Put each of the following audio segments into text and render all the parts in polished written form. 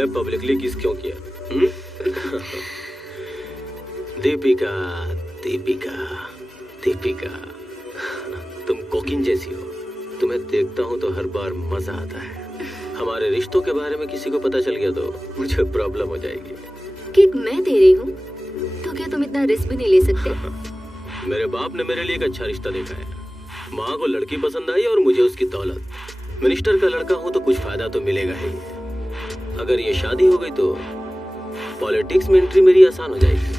हमें पब्लिकली किस क्यों किया? दीपिका, दीपिका, दीपिका, तुम कोकिन जैसी हो। तुम्हें देखता हूँ तो हर बार मजा आता है। हमारे रिश्तों के बारे में किसी को पता चल गया तो मुझे प्रॉब्लम हो जाएगी। किक मैं दे रही हूँ तो क्या तुम इतना रिस्क भी नहीं ले सकते? मेरे बाप ने मेरे लिए एक अच्छा रिश्ता देखा है। माँ को लड़की पसंद आई और मुझे उसकी दौलत। मिनिस्टर का लड़का हूँ तो कुछ फायदा तो मिलेगा ही। अगर ये शादी हो गई तो पॉलिटिक्स में एंट्री मेरी आसान हो जाएगी।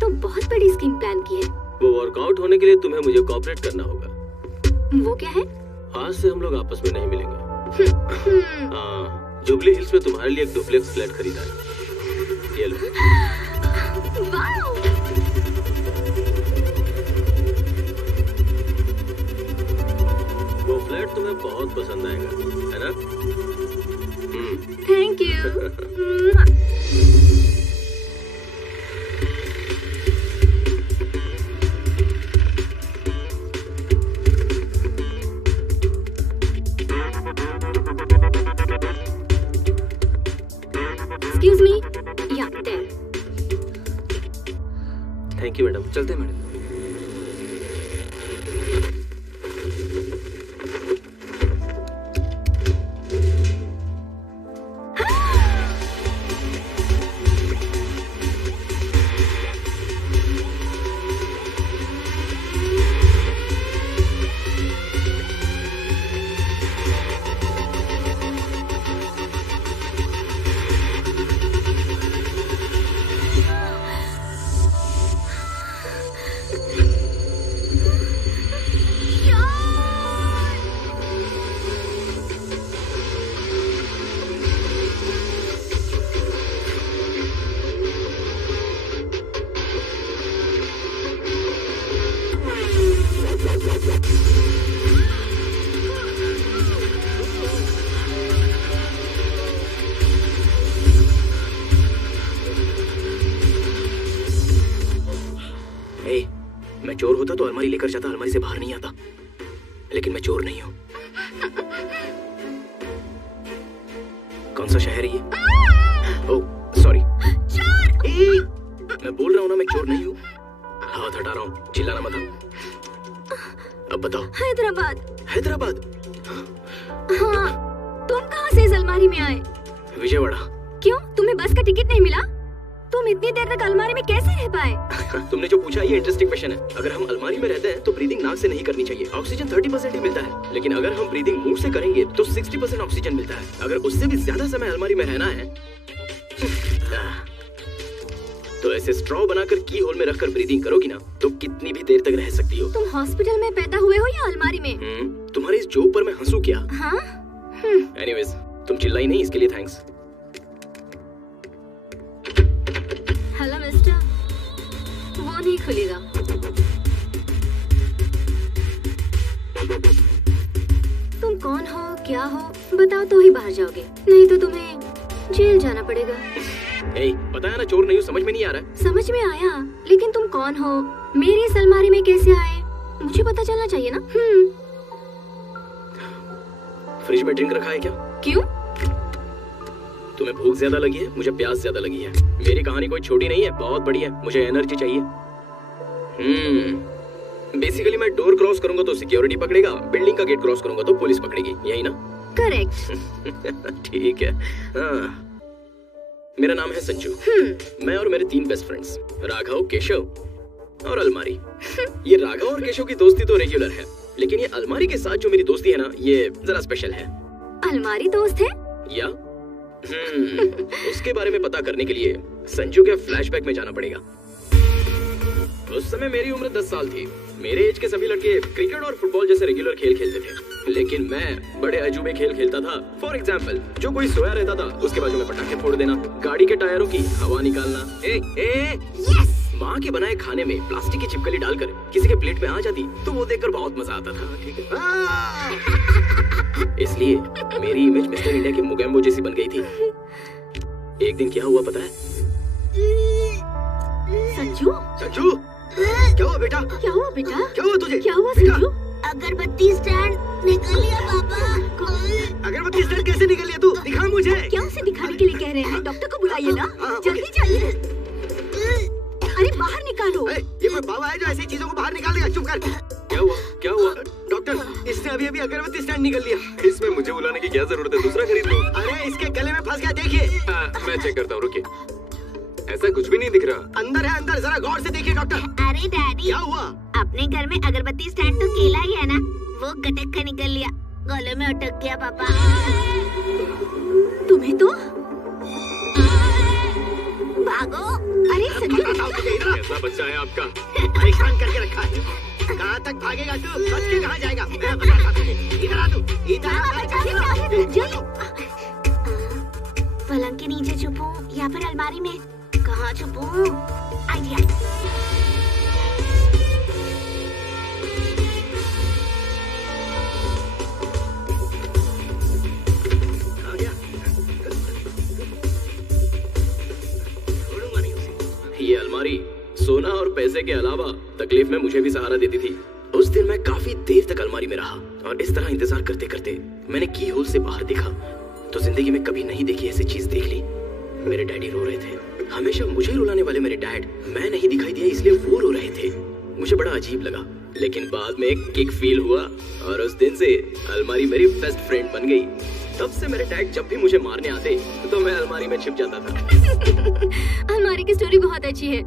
तो बहुत बड़ी स्कीम प्लान की है। वो वर्कआउट होने के लिए तुम्हें मुझे कोऑपरेट करना होगा। वो क्या है? आज से हम लोग आपस में नहीं मिलेंगे। हाँ, जुबली हिल्स में तुम्हारे लिए एक डुप्लेक्स फ्लैट खरीदा है। ये लो। वाओ! वो फ्लैट तुम्हें बहुत पसंद आएगा, है ना? Thank you. Excuse me. Yeah, there. Thank you madam. चलते हैं मैडम। चोर होता तो अलमारी लेकर जाता, अलमारी से बाहर नहीं आता। लेकिन मैं चोर नहीं हूँ। कौन सा शहर है ये? ओह, सॉरी। मैं बोल रहा हूँ ना, मैं चोर नहीं हूँ। हाथ हटा रहा हूँ, चिल्लाना मत। अब बताओ। हैदराबाद। हैदराबाद? हाँ, तुम कहाँ से इस अलमारी में आए? विजयवाड़ा। क्यों, तुम्हें बस का टिकट नहीं मिला? तुम इतनी देर तक अलमारी में कैसे रह पाए? तुमने जो पूछा ये इंटरेस्टिंग क्वेश्चन है। अगर हम अलमारी में रहते हैं तो ब्रीदिंग नाक से नहीं करनी चाहिए। ऑक्सीजन 30% ही मिलता है, लेकिन अगर हम ब्रीदिंग मुंह से करेंगे तो 60% ऑक्सीजन मिलता है। अगर उससे भी ज्यादा समय अलमारी में रहना है तो ऐसे स्ट्रॉ बनाकर की होल में रखकर ब्रीदिंग करोगी ना तो कितनी भी देर तक रह सकती हो। तुम हॉस्पिटल में पैदा हुए हो या अलमारी में? तुम्हारे इस जोक पर मैं हंसू क्या? हाँ? एनीवेज, तुम चिल्लाई नहीं, इसके लिए थैंक्स। हेलो मिस्टर, वो नहीं खुलेगा। तुम कौन हो, क्या हो, बताओ तो ही बाहर जाओगे, नहीं तो तुम्हें जेल जाना पड़ेगा। पता है ना, चोर नहीं हूँ। समझ में नहीं आ रहा है? समझ में आया, लेकिन तुम कौन हो, मेरी इस अलमारी में कैसे आए, मुझे पता चलना चाहिए ना। फ्रिज में ड्रिंक रखा है क्या? क्यों? तुम्हें भूख ज्यादा लगी है, मुझे प्यास ज्यादा लगी है। मेरी कहानी कोई छोटी नहीं है, बहुत बड़ी है। मुझे एनर्जी चाहिए। बेसिकली मैं डोर क्रॉस करूंगा तो सिक्योरिटी पकड़ेगा, बिल्डिंग का गेट क्रॉस करूंगा तो पुलिस पकड़ेगी, यही ना? करेक्ट। ठीक है। हाँ, मेरा नाम है संजू। मैं और मेरे 3 बेस्ट फ्रेंड्स, राघव, केशव और अलमारी। ये राघव और केशव की दोस्ती तो रेगुलर है, लेकिन ये अलमारी के साथ जो मेरी दोस्ती है ना, ये जरा स्पेशल है। अलमारी दोस्त है? या उसके बारे में पता करने के लिए संजू के फ्लैशबैक में जाना पड़ेगा। उस समय मेरी उम्र 10 साल थी। मेरे एज के सभी लड़के क्रिकेट और फुटबॉल जैसे रेगुलर खेल खेलते थे, लेकिन मैं बड़े अजूबे खेल खेलता था। फॉर एग्जाम्पल, जो कोई सोया रहता था उसके बाजू में पटाखे फोड़ देना, गाड़ी के टायरों की हवा निकालना। यस! माँ के बनाए खाने में प्लास्टिक की छिपकली डालकर किसी के प्लेट में आ जाती तो वो देखकर बहुत मजा आता था। ठीक है। इसलिए मेरी इमेज मिस्टर इंडिया के मुगैम्बो जैसी बन गई थी। एक दिन क्या हुआ पता है? संजू? संजू, क्या हुआ बेटा? क्या हुआ बेटा? क्या हुआ तुझे? क्या हुआ संजू? अगरबत्ती स्टैंड निकल लिया पापा। अगरबत्ती स्टैंड कैसे निकल लिया तू? दिखा मुझे। क्या उसे दिखाने के लिए कह रहे हैं? डॉक्टर को बुलाइए ना, जल्दी जाइए। अरे बाहर निकालो। ये कोई बाबा है जो ऐसी चीजों को बाहर निकाल देगा? चुप कर। क्या हुआ? क्या हुआ? डॉक्टर, इसने अभी अभी अगरबत्ती स्टैंड निकल लिया। इसमें मुझे बुलाने की क्या जरूरत है? दूसरा खरीद लो। अरे इसके गले में फंस गया, देखिए। मैं चेक करता हूँ, रुकिए। ऐसा कुछ भी नहीं दिख रहा। अंदर है, अंदर, जरा गौर से देखिए डॉक्टर। अरे डैडी, क्या हुआ? अपने घर में अगरबत्ती स्टैंड तो केला ही है ना, वो गटक कर निकल लिया, गले में अटक गया पापा। तुम्हें तो भागो। अरे संजू, कैसा बच्चा है आपका? परेशान करके रखा है। कहाँ तक भागेगा तू? बच के कहाँ जाएगा? मैं बताता तुझे। इधर आ तू, इधर आ। पलंग के नीचे छुपूं या फिर अलमारी में? कहाँ छुपूं? आइडिया। ये अलमारी सोना और पैसे के अलावा तकलीफ में मुझे भी सहारा देती थी। उस दिन मैं काफी देर तक अलमारी में रहा और इस तरह इंतजार करते करते मैंने की होल से बाहर देखा तो जिंदगी में कभी नहीं देखी ऐसी चीज देख ली। मेरे डैडी रो रहे थे। हमेशा मुझे रुलाने वाले मेरे डैड, मैं नहीं दिखाई दिया इसलिए वो रो रहे थे। मुझे बड़ा अजीब लगा, लेकिन बाद में एक किक फील हुआ और उस दिन से अलमारी मेरी बेस्ट फ्रेंड बन गई। तब से मेरे डैड जब भी मुझे मारने आते तो मैं अलमारी में छिप जाता था। अलमारी की स्टोरी बहुत अच्छी है।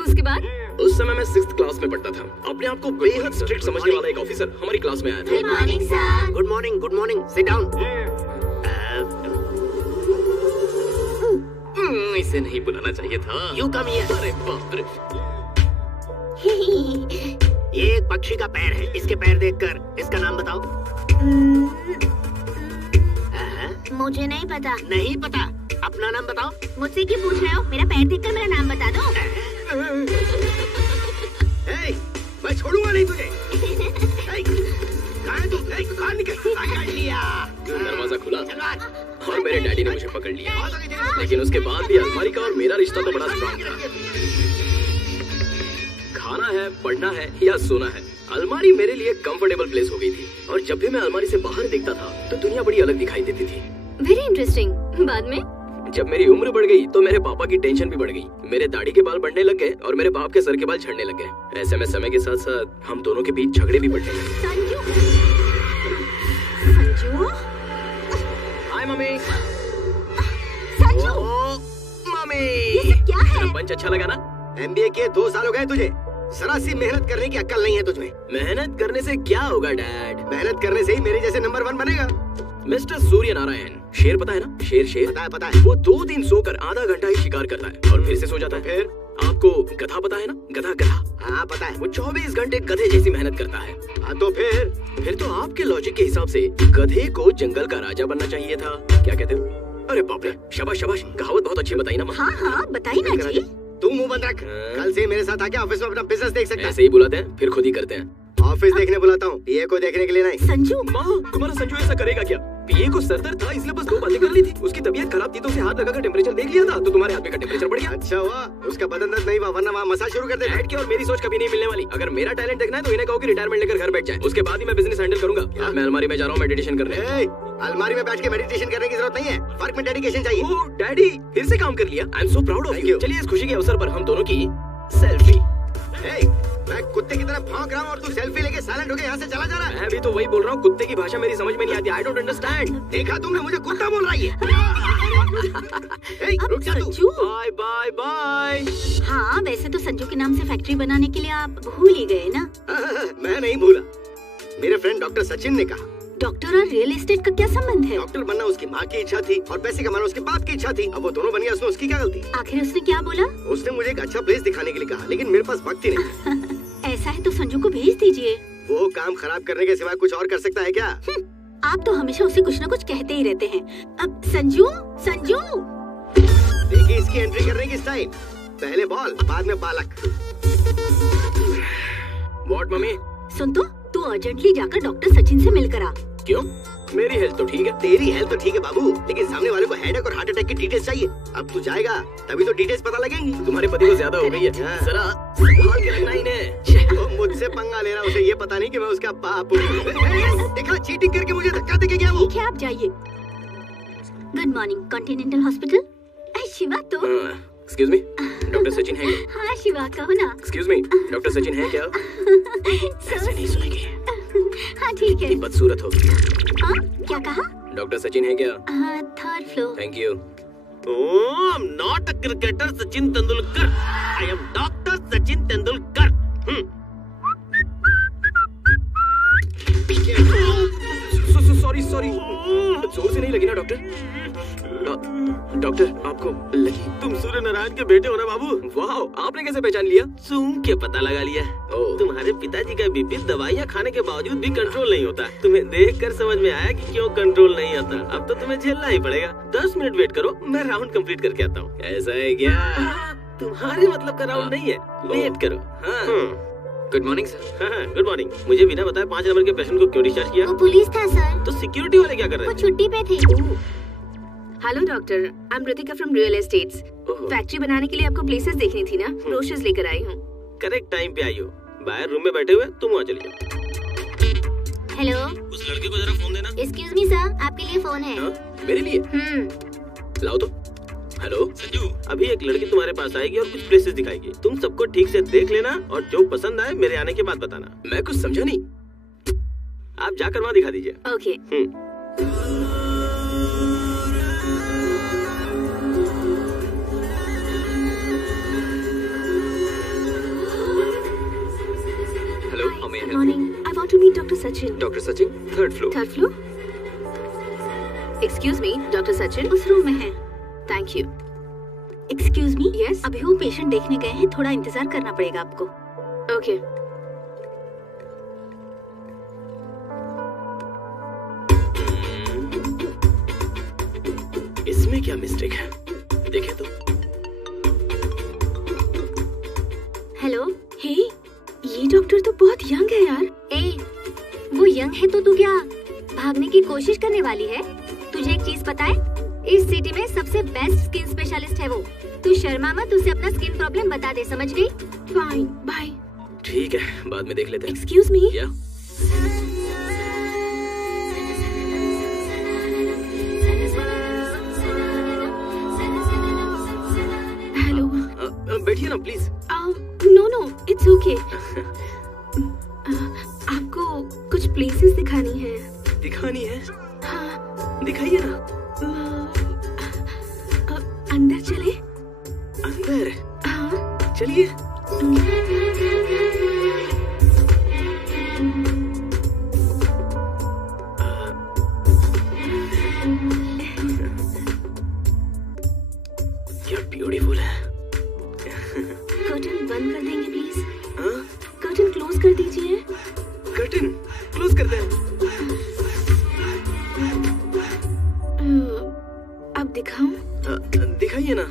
उसके बाद? उस समय मैं 6th क्लास में पढ़ता था। अपने आप को बेहद स्ट्रिक्ट समझने वाला एक ऑफिसर हमारी क्लास में आया था। Good morning sir. Good morning, good morning. Sit down. इसे नहीं बुलाना चाहिए था। You come here. अरे बाप रे। ये एक पक्षी का पैर है। इसके पैर देखकर इसका नाम बताओ। मुझे नहीं पता। नहीं पता? अपना नाम बताओ। मुझसे क्यों पूछ रहे हो? मेरा पैर देखकर मेरा नाम बता दो। मैं छोड़ूंगा नहीं तुझे। कहाँ है तू? कहाँ निकल? पकड़ लिया। दरवाजा खुला और मेरे डैडी ने मुझे पकड़ लिया। लेकिन उसके बाद भी अलमारी का और मेरा रिश्ता तो बड़ा स्ट्रॉन्ग था। खाना है, पढ़ना है या सोना है, अलमारी मेरे लिए कंफर्टेबल प्लेस हो गई थी। और जब भी मैं अलमारी से बाहर देखता था तो दुनिया बड़ी अलग दिखाई देती थी। Very interesting. बाद में जब मेरी उम्र बढ़ गई तो मेरे पापा की टेंशन भी बढ़ गई। मेरे दाढ़ी के बाल बढ़ने लग गए और मेरे बाप के सर के बाल झड़ने लग गए। ऐसे में समय के साथ साथ हम दोनों के बीच झगड़े भी बढ़ने लगे। संजू, हाय मम्मी। संजू, मम्मी, ये सब क्या है? पंच अच्छा लगा ना? MBA किए 2 साल हो गए तुझे। जरा सी मेहनत करने की अक्ल नहीं है तुझमें। मेहनत करने से क्या होगा डैड? मेहनत करने से ही मेरे जैसे नंबर 1 बनेगा। मिस्टर सूर्य नारायण, शेर पता है ना? शेर पता है। वो 2 दिन सोकर आधा घंटा ही शिकार करता है और फिर से सो जाता है। फिर आपको गधा पता है ना? गधा। हाँ पता है। वो 24 घंटे गधे जैसी मेहनत करता है। हाँ तो फिर तो आपके लॉजिक के हिसाब से गधे को जंगल का राजा बनना चाहिए था। क्या कहते हो? अरे बाप रे, शाबाश। कहावत बहुत अच्छी बताई ना माँ। हाँ बताइए ना जी। तू मुंह बंद रख। कल से मेरे साथ आके ऑफिस में अपना बिजनेस देख सकता है। ऐसे ही बुलाते हैं फिर खुद ही करते हैं। ऑफिस देखने बुलाता हूँ, पीए को देखने के लिए नहीं। संजू, माँ, तुम्हारा संजू ऐसा करेगा क्या? पीए को सरदर्द था इसलिए बस 2 बातें कर ली थी। उसकी तबीयत खराब थी तो उसे हाथ लगाकर टेम्परेचर देख लिया था तो तुम्हारे हाथ में का टेम्परेचर बढ़ गया। अच्छा हुआ उसका बदन दर्द नहीं हुआ, वरना वहाँ मसाज शुरू कर दे। डैड की और मेरी सोच कभी नहीं मिलने वाली। अगर मेरा टैलेंट देखना है तो इन्हें कहो कि रिटायरमेंट लेकर घर बैठ जाए, उसके बाद ही मैं बिजनेस हैंडल करूंगा। मैं अलमारी में जा रहा हूँ मेडिटेशन करने। अलमारी में बैठ के मेडिटेशन करने की जरूरत नहीं है, वर्क में डेडिकेशन चाहिए। ओह डैडी, फिर से काम कर लिया। I am so proud of Thank you. you. चलिए इस खुशी के अवसर पर हम दोनों की सेल्फी। मैं कुत्ते की तरह भौंक रहा हूँ और तू सेल्फी लेके साइलेंट होके यहाँ से चला जा रहा है। मैं भी तो वही बोल रहा हूँ, कुत्ते की भाषा मेरी समझ में नहीं आती। I don't understand. देखा तुमने, मुझे कुत्ता बोल रही है। रुक जा तू। संजू। बाय। हाँ, वैसे तो संजू के नाम से फैक्ट्री बनाने के लिए आप भूल ही गए ना। मैं नहीं भूला। मेरे फ्रेंड डॉक्टर सचिन ने कहा डॉक्टर और रियल एस्टेट का क्या संबंध है? डॉक्टर बनना उसकी माँ की इच्छा थी और पैसे कमाना उसके बाप की इच्छा थी। अब वो दोनों बन गया, उसमें उसकी क्या गलती? आखिर उसने क्या बोला? उसने मुझे एक अच्छा प्लेस दिखाने के लिए कहा, लेकिन मेरे पास वक्त ही नहीं। ऐसा है तो संजू को भेज दीजिए। वो काम खराब करने के सिवा कुछ और कर सकता है क्या? आप तो हमेशा उसे कुछ न कुछ कहते ही रहते हैं। अब संजू देखिए इसकी एंट्री करने की स्टाइल, पहले बॉल बाद में पालक। What mummy? सुन तू अर्जेंटली जाकर डॉक्टर सचिन से मिलकर आ। क्यों? मेरी हेल्थ तो ठीक है। तेरी हेल्थ तो ठीक है बाबू, लेकिन सामने वाले को हेडेक और हार्ट अटैक की डिटेल्स चाहिए। अब तू जाएगा तभी तो डिटेल्स पता लगेंगी। तुम्हारे पति को ज्यादा हो गई है, जरा संभाल के रखना इन्हें। मुझसे पंगा ले रहा, उसे ये पता नहीं कि मैं उसका बाप हूँ। देखा, चीटिंग करके मुझे धक्का देके गया वो। ठीक है, आप जाइए। Good morning, continental hospital. Shiva तो। एक्सक्यूज मी, डॉक्टर सचिन है क्या? हाँ शिवा, कहो ना। एक्सक्यूज मी, डॉक्टर सचिन है क्या? ऐसे नहीं सुनेंगे। हाँ ठीक है। कितनी बदसूरत होगी। हाँ, क्या कहा? डॉक्टर सचिन है क्या? Third floor. Thank you. Oh, I'm not a cricketer Sachin Tendulkar. I am Dr. Sachin Tendulkar. Sorry जोर से नहीं लगी ना डॉक्टर? डॉक्टर आपको लगी? तुम सूर्य नारायण के बेटे हो ना बाबू? वाह, आपने कैसे पहचान लिया? सूंघ के पता लगा लिया। ओह। तुम्हारे पिताजी का बीपी दवाइयाँ खाने के बावजूद भी कंट्रोल नहीं होता। तुम्हें देखकर समझ में आया कि क्यों कंट्रोल नहीं आता। अब तो तुम्हें झेलना ही पड़ेगा। 10 मिनट वेट करो, मैं राउंड कंप्लीट करके आता हूँ। ऐसा है क्या? तुम्हारे मतलब का राउंड नहीं है, वेट करो। हाँ। Good morning sir. हाँ, गुड मॉर्निंग। मुझे बिना बताए 5 नंबर के पेशेंट को क्यों डिस्चार्ज किया? वो पुलिस था सर। तो सिक्योरिटी वाले क्या कर रहे वो थे? छुट्टी पे थे। Hello doctor, I am Ritika from real estates. Factory बनाने के लिए आपको प्लेसेस देखनी थी ना, ब्रोशर्स लेकर आई हूँ। करेक्ट टाइम पे आई हो। बाहर रूम में बैठे हुए, तुम वहाँ चली जाओ। हेलो, उस लड़के को जरा फोन देना। एक्सक्यूज मी सर, आपके लिए फोन है। हाँ, मेरे लिए? लाओ तो। हेलो संजू, अभी एक लड़की तुम्हारे पास आएगी और कुछ प्लेसेस दिखाएगी। तुम सबको ठीक से देख लेना और जो पसंद आए मेरे आने के बाद बताना। मैं कुछ समझा नहीं। आप जाकर वहाँ दिखा दीजिए। Okay. Hello, how may I help you? Morning, I want to meet doctor Sachin. Doctor Sachin, third floor. Third floor. Excuse me, doctor Sachin उस रूम में है। Thank you. Excuse me, yes, अभी वो पेशेंट देखने गए हैं, थोड़ा इंतजार करना पड़ेगा आपको। ओके। इसमें क्या मिस्टेक है? देखे तो। हेलो। हे, ये डॉक्टर तो बहुत यंग है यार। ए, वो यंग है तो तू क्या भागने की कोशिश करने वाली है? तुझे एक चीज पता है? इस सिटी में सबसे बेस्ट स्किन स्पेशलिस्ट है वो। तू शर्मा मत, उसे अपना स्किन प्रॉब्लम बता दे, समझ गई? Fine, bye. ठीक है, बाद में देख लेते हैं। Excuse me. या हेलो। बैठिए ना please. No no, it's okay. आपको कुछ प्लेसेस दिखानी है। दिखानी है? हाँ। दिखाइए ना। अंदर चले? अंदर? हाँ। चलिए। क्या ब्यूटीफुल है। कर्टन बंद कर देंगे प्लीज? हाँ? कर्टन क्लोज कर दीजिए। कर्टन क्लोज करते हैं। अब दिखाऊं? दिखाइए ना।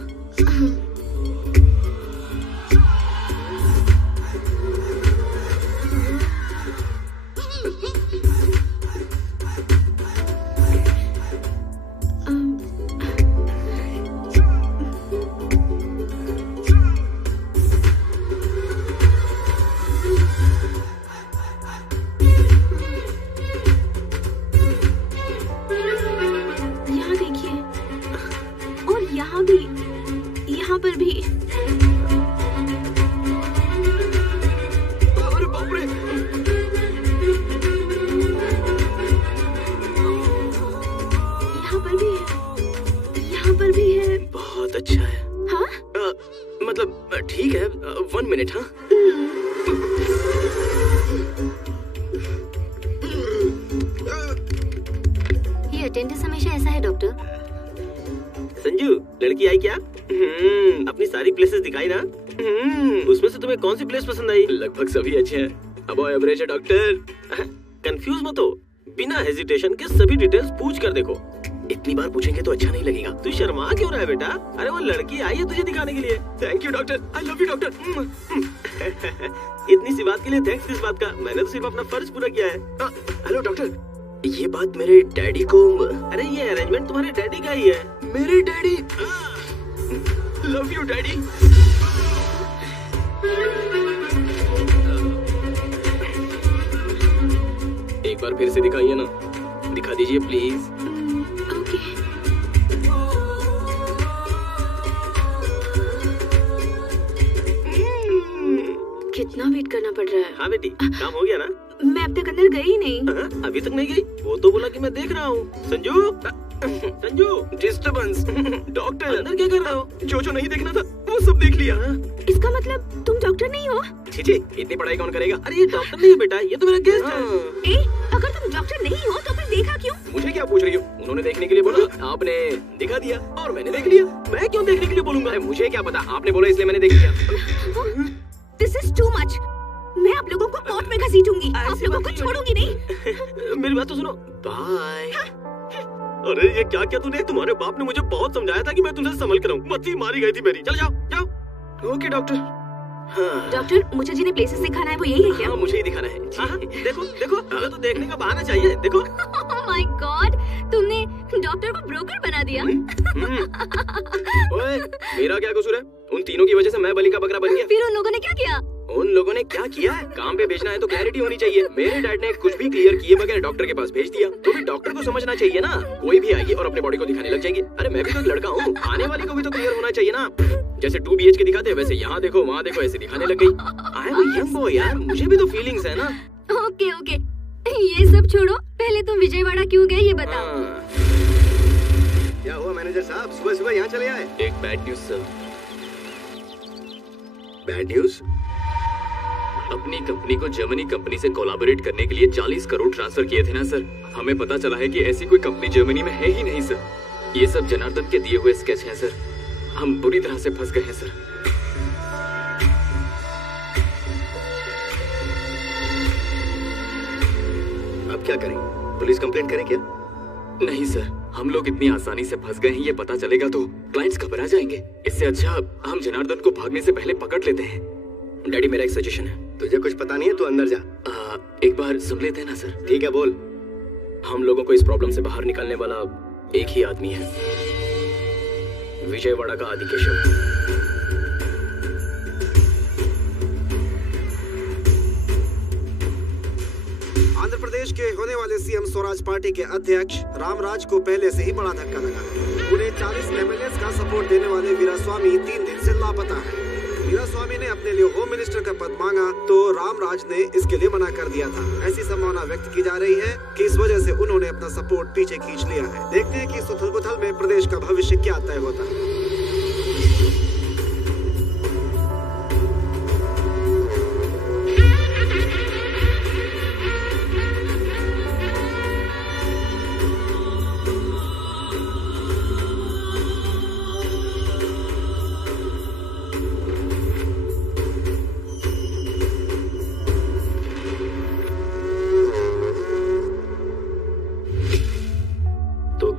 यहाँ देखिए, और यहाँ भी, यहाँ पर भी। अरे बाप रे। यहाँ पर भी है, यहाँ पर भी है। बहुत अच्छा है। हाँ? मतलब ठीक है। 1 मिनट। हाँ, ये अटेंडेंस हमेशा ऐसा है डॉक्टर। संजू, लड़की आई क्या? अपनी सारी प्लेसेस दिखाई ना। उसमें से तुम्हें कौन सी प्लेस पसंद आई? लगभग सभी अच्छे हैं। अब एवरेज है डॉक्टर। कंफ्यूज मत हो, बिना हेजिटेशन के सभी डिटेल्स पूछ कर देखो। इतनी बार पूछेंगे तो अच्छा नहीं लगेगा। तू शर्मा क्यों रहा है बेटा? अरे वो लड़की आई है तुझे दिखाने के लिए। Thank you doctor, I love you doctor. इतनी सी बात के लिए थैंक्स किस बात का? मैंने तो सिर्फ अपना फर्ज पूरा किया है। हेलो डॉक्टर, ये बात मेरे डैडी को। अरे ये अरेंजमेंट तुम्हारे डैडी का ही है। मेरे डैडी? Love you daddy. एक बार फिर से दिखाइए ना, दिखा दीजिए प्लीज। ओके। कितना वेट करना पड़ रहा है। हाँ बेटी, काम हो गया ना? मैं अब तक अंदर गई नहीं। अभी तक नहीं गई? वो तो बोला कि मैं देख रहा हूँ। संजू, संजू, डिस्टर्बेंस। डॉक्टर अंदर क्या कर रहा हो? जो नहीं देखना था वो सब देख लिया। इसका मतलब तुम डॉक्टर नहीं हो? छी, इतनी पढ़ाई कौन करेगा? अरे ये डॉक्टर नहीं है बेटा, ये तो मेरा गेस्ट है। ए, अगर तुम डॉक्टर नहीं हो तो फिर देखा क्यों? मुझे क्या पूछ रही हो? उन्होंने देखने के लिए बोला, आपने दिखा दिया और मैंने देख लिया। मैं क्यों देखने के लिए बोलूंगा? मुझे क्या पता, आपने बोला इसलिए मैंने देख लिया। This is too much. मैं आप लोगों को कोर्ट में घसीटूंगी। आप लोगों को छोड़ूंगी नहीं। मेरी बात तो सुनो। बाय। अरे ये क्या किया तूने? तुम्हारे बाप ने मुझे बहुत समझाया था कि मैं तुमसे संभल कर रहूं। मत्ती मारी गई थी मेरी। चल जाओ, जाओ। Okay doctor. हाँ। डॉक्टर, मुझे जिन्हें प्लेसेस दिखाना है वो यही है क्या? हाँ, मुझे ही दिखाना है। हाँ, देखो देखो, हमें तो देखने का बहाना चाहिए। देखो। ओह माय गॉड, तुमने डॉक्टर को ब्रोकर बना दिया। ओए, मेरा क्या कसूर है? उन तीनों की वजह से मैं बलि का बकरा बन गया। फिर उन लोगों ने क्या किया? उन लोगों ने क्या किया है? काम पे भेजना है तो क्लैरिटी होनी चाहिए। मेरे डैड ने कुछ भी क्लियर किए बगैर डॉक्टर के पास भेज दिया। तो फिर डॉक्टर को समझना चाहिए ना, कोई भी आएगी और अपने बॉडी को दिखाने लग जाएगी। अरे मैं भी तो एक लड़का हूँ, आने वाली को भी तो क्लियर होना चाहिए ना। जैसे 2 BHK दिखाते हैं वैसे यहाँ देखो वहाँ देखो ऐसे दिखाने लग गई। I am a young boy यार, मुझे भी तो फीलिंग्स है ना। ओके ओके, ये सब छोड़ो, पहले तुम विजयवाड़ा क्यों गए ये बताओ। क्या हुआ मैनेजर साहब, सुबह सुबह यहाँ चले आए? एक bad news sir. Bad news? अपनी कंपनी को जर्मनी कंपनी से कोलैबोरेट करने के लिए 40 करोड़ ट्रांसफर किए थे ना सर। हमें पता चला है कि ऐसी कोई कंपनी जर्मनी में है ही नहीं सर। ये सब जनार्दन के दिए हुए स्केच हैं सर। हम बुरी तरह से फंस गए हैं सर। अब क्या करें? पुलिस कंप्लेंट करें क्या? नहीं सर, हम लोग इतनी आसानी से फंस गए हैं, ये पता चलेगा तो क्लाइंट्स घबरा जाएंगे। इससे अच्छा हम जनार्दन को भागने से पहले पकड़ लेते हैं। डैडी मेरा एक सजेशन है। तुझे कुछ पता नहीं है, तू अंदर जा। एक बार सुन लेते हैं ना सर। ठीक है, बोल। हम लोगों को इस प्रॉब्लम से बाहर निकालने वाला एक ही आदमी है, विजयवाड़ा का आदिकेशव। आंध्र प्रदेश के होने वाले सीएम स्वराज पार्टी के अध्यक्ष रामराज को पहले से ही बड़ा धक्का लगा है। उन्हें 40 MLAs का सपोर्ट देने वाले वीरास्वामी 3 दिन से लापता है। वीरास्वामी ने अपने लिए होम मिनिस्टर का पद मांगा तो रामराज ने इसके लिए मना कर दिया था। ऐसी संभावना व्यक्त की जा रही है कि इस वजह से उन्होंने अपना सपोर्ट पीछे खींच लिया है। देखते हैं कि इस उथल-पुथल में प्रदेश का भविष्य क्या तय होता है।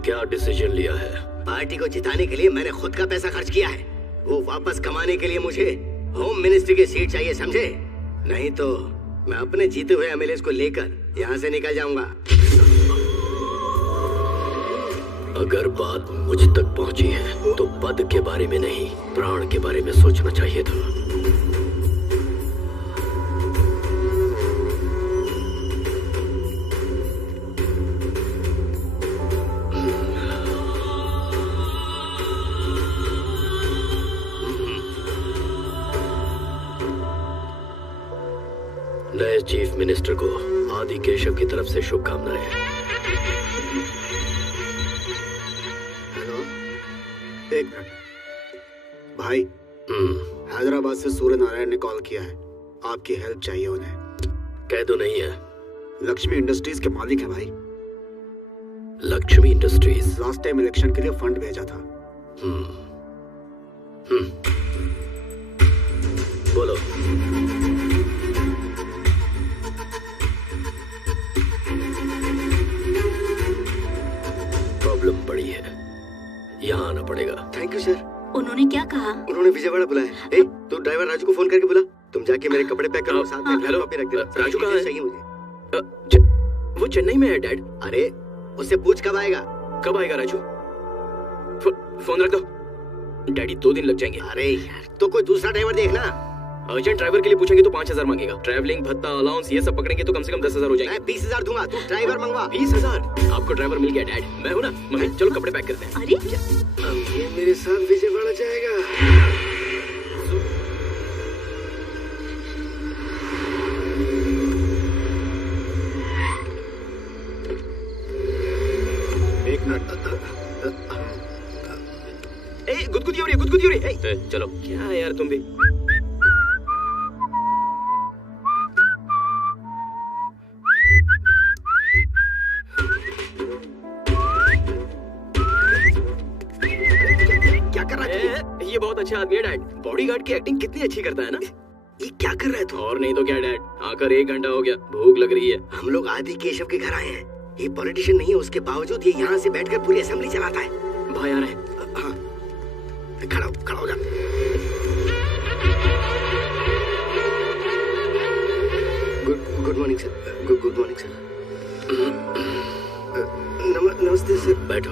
क्या डिसीजन लिया है? पार्टी को जिताने के लिए मैंने खुद का पैसा खर्च किया है। वो वापस कमाने के लिए मुझे होम मिनिस्ट्री की सीट चाहिए, समझे? नहीं तो मैं अपने जीते हुए MLAs को लेकर यहाँ से निकल जाऊंगा। अगर बात मुझ तक पहुंची है तो पद के बारे में नहीं, प्राण के बारे में सोचना चाहिए था। नए चीफ मिनिस्टर को आदिकेशव की तरफ से शुभकामनाएं। हेलो, एक मिनट भाई। हैदराबाद से सूर्य नारायण ने कॉल किया है, आपकी हेल्प चाहिए उन्हें। कह दो नहीं है। लक्ष्मी इंडस्ट्रीज के मालिक है भाई। Lakshmi industries last time election के लिए फंड भेजा था। बोलो। प्रॉब्लम बड़ी है, यहाँ आना पड़ेगा। Thank you sir. उन्होंने क्या कहा? उन्होंने विजयवाड़ा बुलाया। ए, तू ड्राइवर राजू को फोन करके बुला। तुम जाके मेरे कपड़े पैक करो, साथ में हेलो, कॉपी रख देना। राजू कहाँ है? चाहिए मुझे। वो चेन्नई में है डैड। अरे उससे पूछ कब आएगा। कब आएगा राजू? फोन रख दो। डैडी 2 दिन लग जाएंगे। अरे यार, तो कोई दूसरा ड्राइवर देखना। अर्जेंट ड्राइवर के लिए पूछेंगे तो 5000 मांगेगा। ट्रैवलिंग भत्ता अलाउंस ये सब पकड़ेंगे तो कम से कम 10,000 हो जाएंगे। मैं 20,000 दूंगा, तू ड्राइवर मंगवा। 20,000? आपको ड्राइवर मिल गया डैड, मैं हूँ ना। मम्मी चलो कपड़े पैक करते हैं। अरे अब ये मेरे साथ विजयवाड़ा जाएगा। एक मिनट। ए गुदगुदी हो रही है, गुदगुदी हो रही है। चलो। क्या है यार तुम भी। क्या कर रहा है? ये बहुत अच्छा आदमी है डैड। बॉडीगार्ड की एक्टिंग कितनी अच्छी करता है ना। ये क्या कर रहा है तू? और नहीं तो क्या डैड, आकर 1 घंटा हो गया, भूख लग रही है। हम लोग आदि केशव के घर आए हैं। ये पॉलिटिशियन नहीं है, उसके बावजूद ये यहाँ से बैठकर पूरी असेंबली चलाता है। भाई आ रहे हैं। हाँ, खड़ा हो जा। Good morning sir. Good morning sir. नमस्ते सर। बैठो।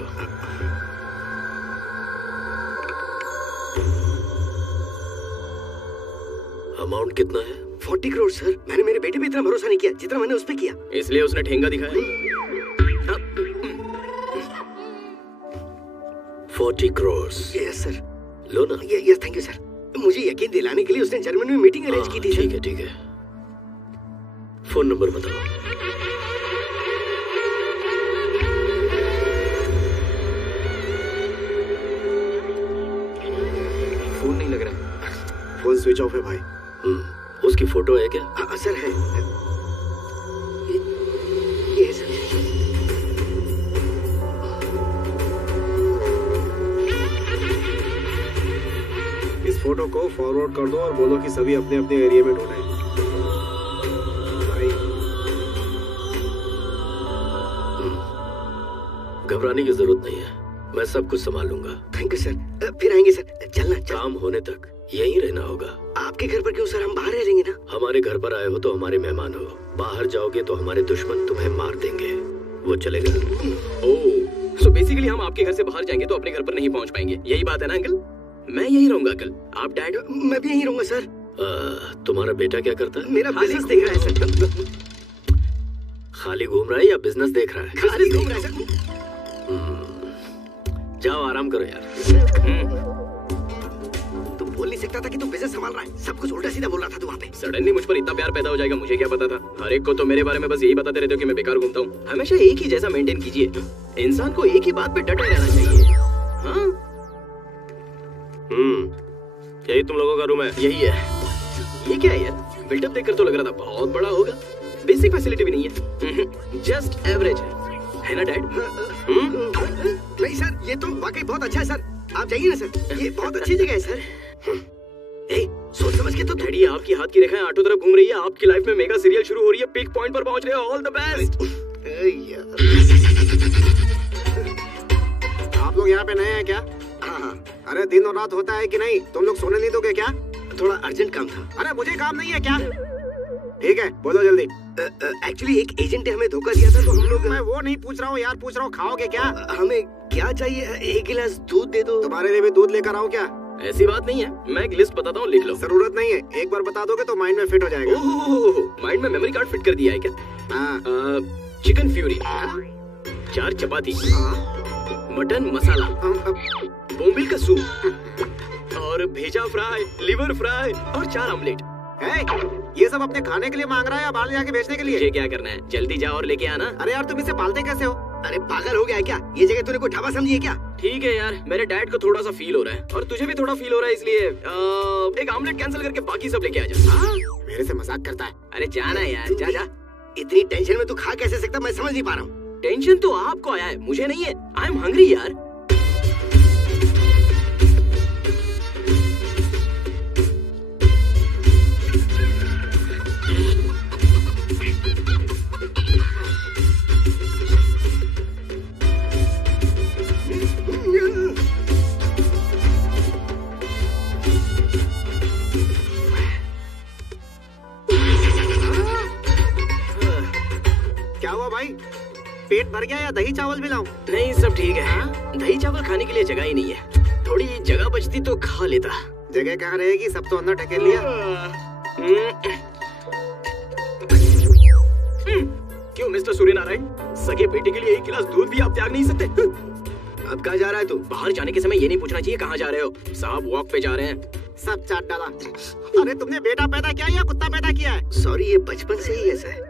अमाउंट कितना है? 40 करोड़ सर। मैंने मेरे बेटे पे इतना भरोसा नहीं किया जितना मैंने उस पे किया। इसलिए उसने ठेंगा दिखाया। 40 करोड़। Yes sir. लो ना। Yes thank you sir. मुझे यकीन दिलाने के लिए उसने जर्मनी में मीटिंग अरेंज की थी। ठीक है ठीक है। फोन नंबर बताओ। फोन नहीं लग रहा। फोन स्विच ऑफ है भाई। उसकी फोटो है क्या? सर है। ये सर। इस फोटो को फॉरवर्ड कर दो और बोलो कि सभी अपने अपने एरिया में ढूंढें। भाई घबराने की जरूरत नहीं है, मैं सब कुछ संभाल लूंगा। Thank you sir. फिर आएंगे सर। चलना। काम होने तक यहीं रहना होगा। आपके घर पर क्यों सर? हम बाहर रह लेंगे ना। हमारे घर पर आए हो तो हमारे मेहमान हो, बाहर जाओगे तो हमारे दुश्मन तुम्हें मार देंगे। वो चलेगा? ओह, सो बेसिकली हम आपके घर से बाहर जाएंगे तो अपने घर पर नहीं पहुंच पाएंगे, यही बात है ना अंकल? मैं यही रहूंगा अंकल। आप डैड? मैं भी यहीं रहूंगा सर। तुम्हारा बेटा क्या करता है? मेरा बिजनेस देख रहा है सर। खाली घूम रहा है या बिजनेस देख रहा है? खाली घूम रहा है सर। जाओ आराम करो यार। तू बोल नहीं सकता था कि तू बिजनेस संभाल रहा है? सब कुछ उल्टा सीधा बोल रहा था तू वहाँ पे। सडनली मुझ पर इतना प्यार पैदा हो जाएगा, मुझे क्या पता था। हर एक को तो मेरे बारे में बस यही बताते रहते हो कि मैं बेकार घूमता हूँ। हमेशा एक ही जैसा मेंटेन कीजिए। इंसान को एक ही बात पे डटे रहना चाहिए। हाँ? यही तुम लोगों का रूम है? यही है। ये क्या है यार? बिल्डअप देखकर तो लग रहा था बहुत बड़ा होगा। बेसिक फैसिलिटी भी नहीं है, जस्ट एवरेज है ना डैड? नहीं सर, ये तो वाकई बहुत अच्छा है सर। आप जाइए ना सर, ये बहुत अच्छी जगह है सर। सोच समझ के तो। डैडी आपकी हाथ की रेखाएं आठों तरफ घूम रही है। आपकी लाइफ में मेगा सीरियल शुरू हो रही है, पीक पॉइंट पर पहुंच रहे हो। All the best. आप लोग यहाँ पे नए हैं क्या? हाँ। अरे दिन और रात होता है कि नहीं? तुम लोग सोने नहीं दोगे क्या? थोड़ा अर्जेंट काम था। अरे मुझे काम नहीं है क्या? ठीक है बोलो जल्दी। एक्चुअली एक एजेंट ने हमें धोखा दिया था तो हम लोग। मैं वो नहीं पूछ रहा हूँ यार, पूछ रहा हूँ खाओगे क्या? हमें क्या चाहिए? 1 गिलास दूध दे दो। तुम्हारे लिए भी दूध लेकर आओ क्या? ऐसी बात नहीं है, मैं एक लिस्ट बताता हूँ, लिख लो। जरूरत नहीं है, एक बार बता दोगे तो माइंड में फिट हो जाएगा। माइंड में मेमोरी कार्ड फिट कर दिया है क्या? हाँ। चिकन फ्यूरी, 4 चपाती, मटन मसाला, बोम्बिल का सूप और भेजा फ्राई, लिवर फ्राई और 4 ऑमलेट। ये सब अपने खाने के लिए मांग रहा है या बाहर जाके बेचने के लिए? मुझे क्या करना है? जल्दी जाओ और लेके आना। अरे यार तुम इसे पालते कैसे हो? अरे पागल हो गया है क्या? ये जगह तूने कोई ढाबा समझी है क्या? ठीक है यार, मेरे डैड को थोड़ा सा फील हो रहा है और तुझे भी थोड़ा फील हो रहा है, इसलिए एक ऑमलेट कैंसिल करके बाकी सब लेके आ जा। मेरे से मजाक करता है। अरे जाना यार, जा जा। इतनी टेंशन में तू खा कैसे सकता? मैं समझ नहीं पा रहा हूँ। टेंशन तो आपको आया है, मुझे नहीं है। आई एम हंग्री यार। क्या हुआ भाई? पेट भर गया या दही चावल भी लाऊं? नहीं सब ठीक है। दही चावल खाने के लिए जगह ही नहीं है। थोड़ी जगह बचती तो खा लेता। जगह कहाँ रहेगी, सब तो अंदर ढकेल लिया। क्यों मिस्टर सूर्यनारायण, सगे बेटे के लिए एक गिलास दूध भी आप त्याग नहीं सकते? अब कहाँ जा रहा है तू? बाहर जाने के समय ये नहीं पूछना चाहिए कहाँ जा रहे हो। साहब वॉक पे जा रहे हैं। सब चाट डाला। अरे तुमने बेटा पैदा किया या कुत्ता पैदा किया है? सॉरी, ये बचपन से ही ऐसा है।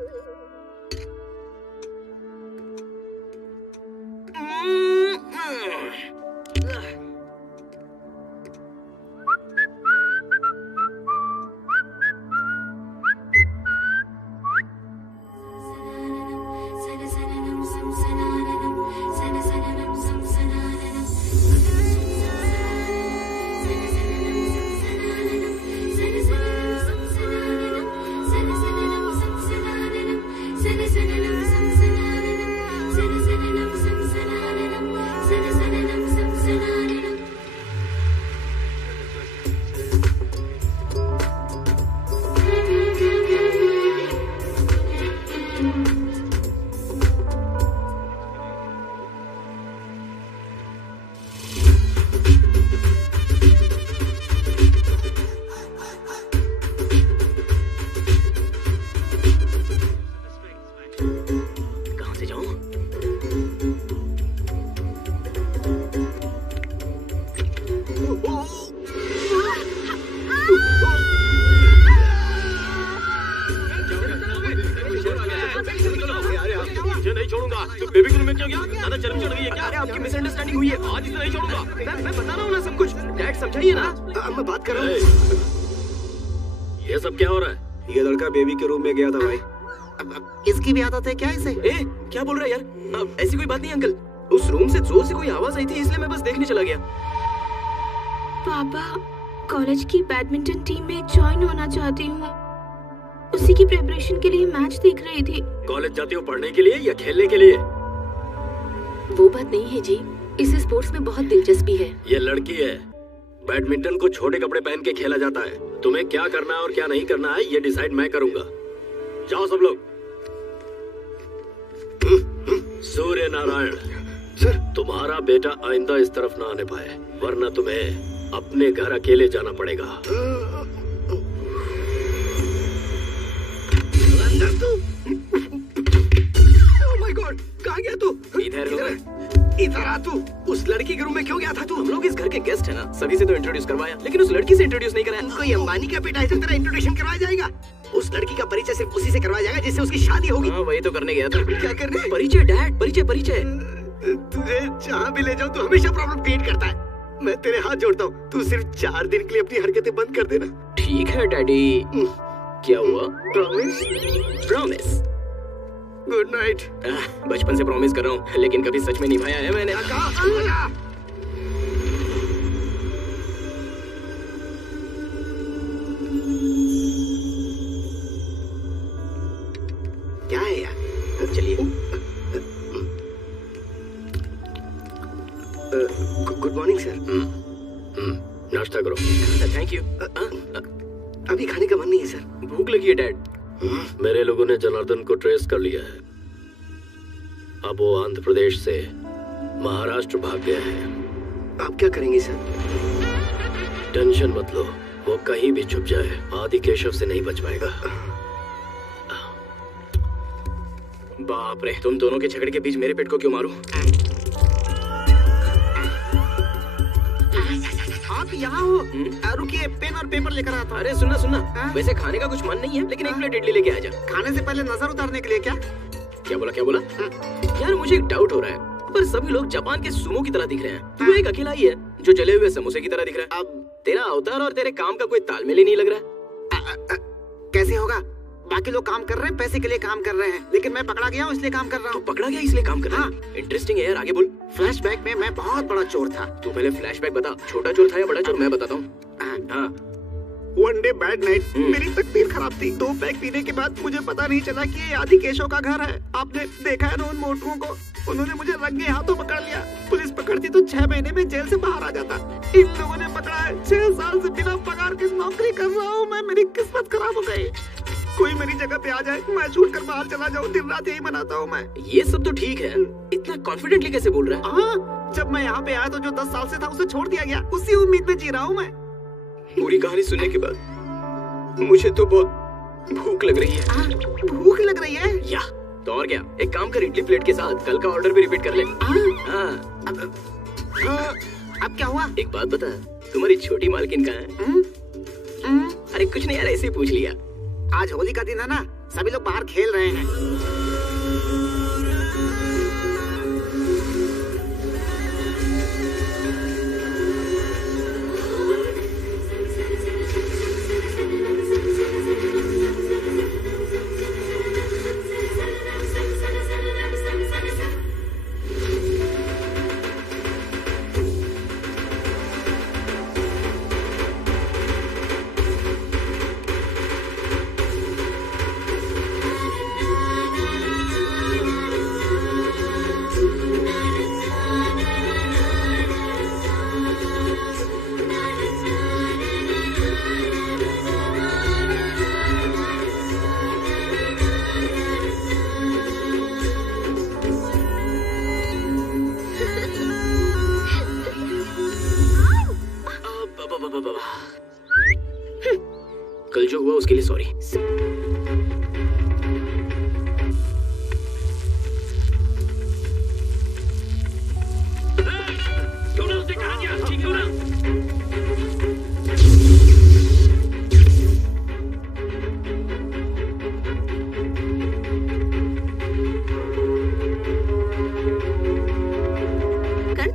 बेबी के रूम में गया था भाई। इसकी भी आदत है क्या इसे? क्या बोल रहा है यार? ऐसी कोई बात नहीं अंकल, उस रूम से जोर से कोई आवाज आई थी इसलिए मैं बस देखने चला गया। पापा, कॉलेज की बैडमिंटन टीम में ज्वाइन होना चाहती हूँ। उसी की प्रिपरेशन के लिए मैच देख रही थी। कॉलेज जाती हो पढ़ने के लिए या खेलने के लिए? वो बात नहीं है जी, इसे स्पोर्ट्स में बहुत दिलचस्पी है। ये लड़की है, बैडमिंटन को छोटे कपड़े पहन के खेला जाता है। तुम्हें क्या करना है और क्या नहीं करना है ये डिसाइड मैं करूंगा। जाओ सब लोग। सूर्य नारायण सर, तुम्हारा बेटा आइंदा इस तरफ ना आने पाए, वरना तुम्हें अपने घर अकेले जाना पड़ेगा। ओह माय गॉड, कहाँ गया तू? इधर आ तू। उस लड़की के रूम में क्यों गया था तू? हम लोग इस घर के गेस्ट हैं ना, सभी से तो इंट्रोड्यूस करवाया, लेकिन उस लड़की से इंट्रोड्यूस नहीं कराया। कोई अंबानी का बेटा है जो तेरा इंट्रोडक्शन करवाया जाएगा? उस लड़की का परिचय सिर्फ उसी से करवाया जाएगा जिससे उसकी शादी होगी। हाँ, वही तो करने गया था। क्या करने? परिचय डैड, परिचय परिचय। तुझे जहाँ भी ले जाऊँ तू हमेशा प्रॉब्लम क्रिएट करता है। मैं तेरे हाथ जोड़ता हूँ, तू सिर्फ 4 दिन के लिए अपनी हरकतें बंद कर देना। ठीक है डैडी। क्या हुआ? प्रॉमिस? प्रॉमिस। Good night. बचपन से प्रॉमिस कर रहा हूँ, लेकिन कभी सच में निभाया है मैंने। क्या है यार? चलिए। Good morning sir. नाश्ता करो। Thank you. अभी खाने का मन नहीं है सर। भूख लगी है डैड। मेरे लोगों ने जनार्दन को ट्रेस कर लिया है। अब वो आंध्र प्रदेश से महाराष्ट्र भाग गया है। आप क्या करेंगे सर? टेंशन मत लो, वो कहीं भी छुप जाए आदि केशव से नहीं बच पाएगा। बाप रे, तुम दोनों के झगड़े के बीच मेरे पेट को क्यों मारूं? आप यहाँ हो? रुकिए, पेन और पेपर लेकर आता हूँ। अरे सुनना सुनना, वैसे खाने का कुछ मन नहीं है, लेकिन एक प्लेट इडली लेके आ जा। खाने से पहले नजर उतारने के लिए क्या? क्या बोला क्या बोला? यार मुझे एक डाउट हो रहा है, पर सभी लोग जापान के सुमो की तरह दिख रहे हैं। तू एक अकेला ही है जो जले हुए समोसे की तरह दिख रहा है। अब तेरा अवतार और तेरे काम का कोई तालमेल ही नहीं लग रहा है। कैसे होगा? बाकी लोग काम कर रहे हैं, पैसे के लिए काम कर रहे हैं, लेकिन मैं पकड़ा गया हूँ इसलिए काम कर रहा हूँ। पकड़ा गया इसलिए काम कर रहा है? इंटरेस्टिंग है यार, आगे बोल। फ्लैशबैक में मैं बहुत बड़ा चोर था। तू पहले फ्लैशबैक बता, छोटा चोर था या बड़ा चोर? मैं बताता हूँ। हाँ। वन डे बैड नाइट, मेरी तकदीर खराब थी। 2 पैक पीने के बाद मुझे पता नहीं चला कि ये आदि केशव का घर है। आपने देखा है ना उन मोटरों को? उन्होंने मुझे रंगे हाथों पकड़ लिया। पुलिस पकड़ती तो 6 महीने में जेल से बाहर आ जाता। इन लोगों ने पकड़ा है। 6 साल से बिना पगार के नौकरी कर रहा हूँ मैं। मेरी किस्मत खराब हो गई। कोई मेरी जगह पे आ जाए, मैं छूट कर बाहर चला जाऊँ। दिन रात यही मनाता हूँ मैं। ये सब तो ठीक है, इतना कॉन्फिडेंटली कैसे बोल रहा है? हाँ, जब मैं यहाँ पे आया तो जो 10 साल से था उसे छोड़ दिया गया। उसी उम्मीद में जी रहा हूँ मैं। पूरी कहानी सुनने के बाद मुझे तो बहुत भूख लग रही है। भूख लग रही है? या तो और क्या, एक काम कर, इडली प्लेट के साथ कल का ऑर्डर भी रिपीट कर ले। हाँ। अब क्या हुआ? एक बात बता, तुम्हारी छोटी मालकिन कहाँ है? अरे कुछ नहीं यार, ऐसे ही पूछ लिया। आज होली का दिन है ना, सभी लोग बाहर खेल रहे हैं। कल जो हुआ उसके लिए सॉरी।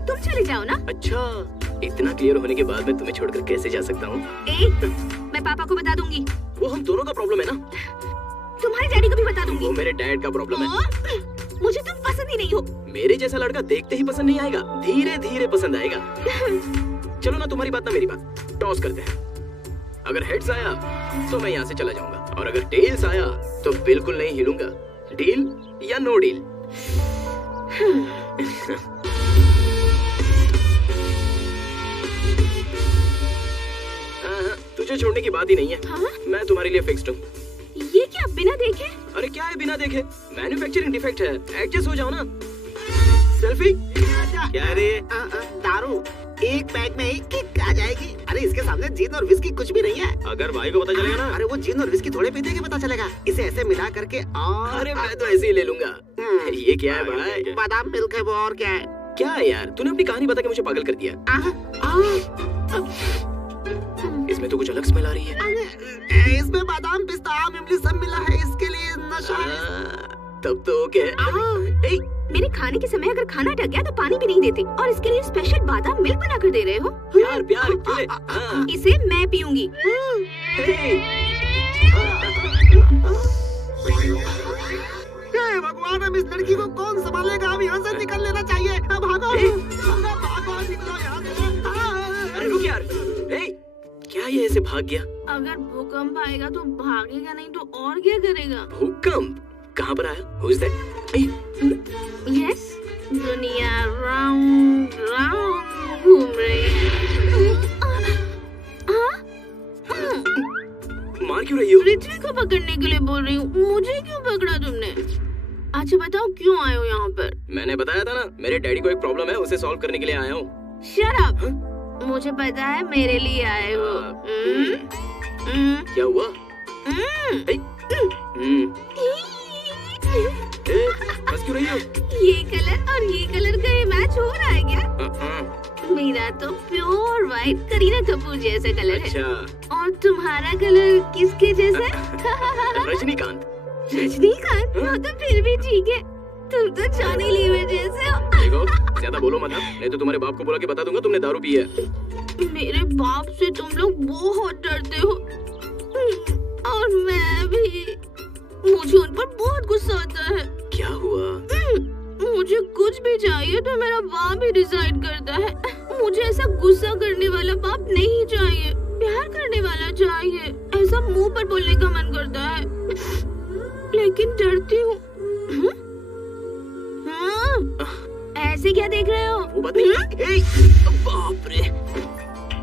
तुम चले जाओ ना। अच्छा, इतना क्लियर होने के बाद मैं तुम्हें छोड़कर कैसे जा सकता हूँ? मैं पापा को बता दूंगी। वो हम दोनों का प्रॉब्लम है ना। तुम्हारे डैडी को भी बता दूंगी। वो मेरे डैड का प्रॉब्लम है। मुझे तुम पसंद ही नहीं हो। मेरे जैसा लड़का देखते ही पसंद नहीं आएगा, धीरे धीरे पसंद आएगा। चलो ना, तुम्हारी बात ना मेरी बात, टॉस करते हैं। अगर हेड्स आया तो मैं यहाँ से चला जाऊंगा, और अगर टेल्स आया तो बिल्कुल नहीं हिलूंगा। डील या नो डील? तुझे छोड़ने की बात ही नहीं है। हाँ? मैं तुम्हारे लिए फिक्स्ड हूँ। ये क्या बिना देखे? अरे क्या है बिना देखे? मैन्युफैक्चरिंग डिफेक्ट है, एडजस्ट हो जाओ ना। सेल्फी? क्या रे? दारू एक पैक में ही किक आ जाएगी। अरे इसके सामने जिन और विस्की कुछ भी नहीं है। अगर भाई को पता चलेगा ना। अरे वो जिन और विस्की थोड़े पीते के पता चलेगा। इसे ऐसे मिला करके और अरे मैं तो ऐसे ही ले लूंगा। ये क्या है भाई? बादाम मिल्क है वो, और क्या है? क्या है यार, तूने अपनी कहानी बता के मुझे पागल कर दिया। इसमें तो कुछ अलग स्मेल आ रही है। इसमें बादाम, पिस्ता, आम, इमली सब मिला है। इसके लिए नशा है। तब तो ओके। मेरे खाने के समय अगर खाना ढक गया तो पानी भी नहीं देते, और इसके लिए स्पेशल बादाम मिल्क बना कर दे रहे हो। प्यार प्यार तूने। इसे मैं पीऊंगी। भगवान, अब इस लड़की को कौन संभालेगा? अब यहाँ से निकल लेना चाहिए। अब भागो, भागो, निकलो यहाँ से। अरे रुक यार, क्या ये ऐसे भाग गया? अगर भूकंप आएगा तो भागेगा, नहीं तो और क्या करेगा? भूकंप? कहाँ पर आया? Who is that? यस, दुनिया राउंड राउंड घूम रही है। मार क्यों रही हो? पृथ्वी को पकड़ने के लिए बोल रही हूँ। मुझे क्यों पकड़ा तुमने? अच्छा बताओ, क्यों आए हो यहाँ पर? मैंने बताया था ना, मेरे डैडी को एक प्रॉब्लम है, उसे सॉल्व करने के लिए आया हूँ। Shut up. मुझे पता है मेरे लिए आए हो। क्या हुआ? बस क्यों रही हो? ये कलर और ये कलर का ये मैच हो रहा है क्या? मेरा तो प्योर वाइट करीना कपूर जैसा कलर है। अच्छा। और तुम्हारा कलर किसके जैसा है? रजनीकांत। रजनीकांत? वो तो फिर भी ठीक है। तुम तो जॉनी लीवर जैसे हो। देखो, ज्यादा बोलो मत, नहीं तो तुम्हारे बाप को बुला के बता दूंगा तुमने दारू पी है। मेरे बाप से तुम लोग बहुत डरते हो, और मैं भी। मुझे उन पर बहुत गुस्सा आता है। क्या हुआ? मुझे कुछ भी चाहिए तो मेरा बाप ही डिसाइड करता है। मुझे ऐसा गुस्सा करने वाला बाप नहीं चाहिए, प्यार करने वाला चाहिए। ऐसा मुंह पर बोलने का मन करता है, लेकिन डरती हूँ। ऐसे क्या देख रहे हो? वो बात नहीं। बाप रे,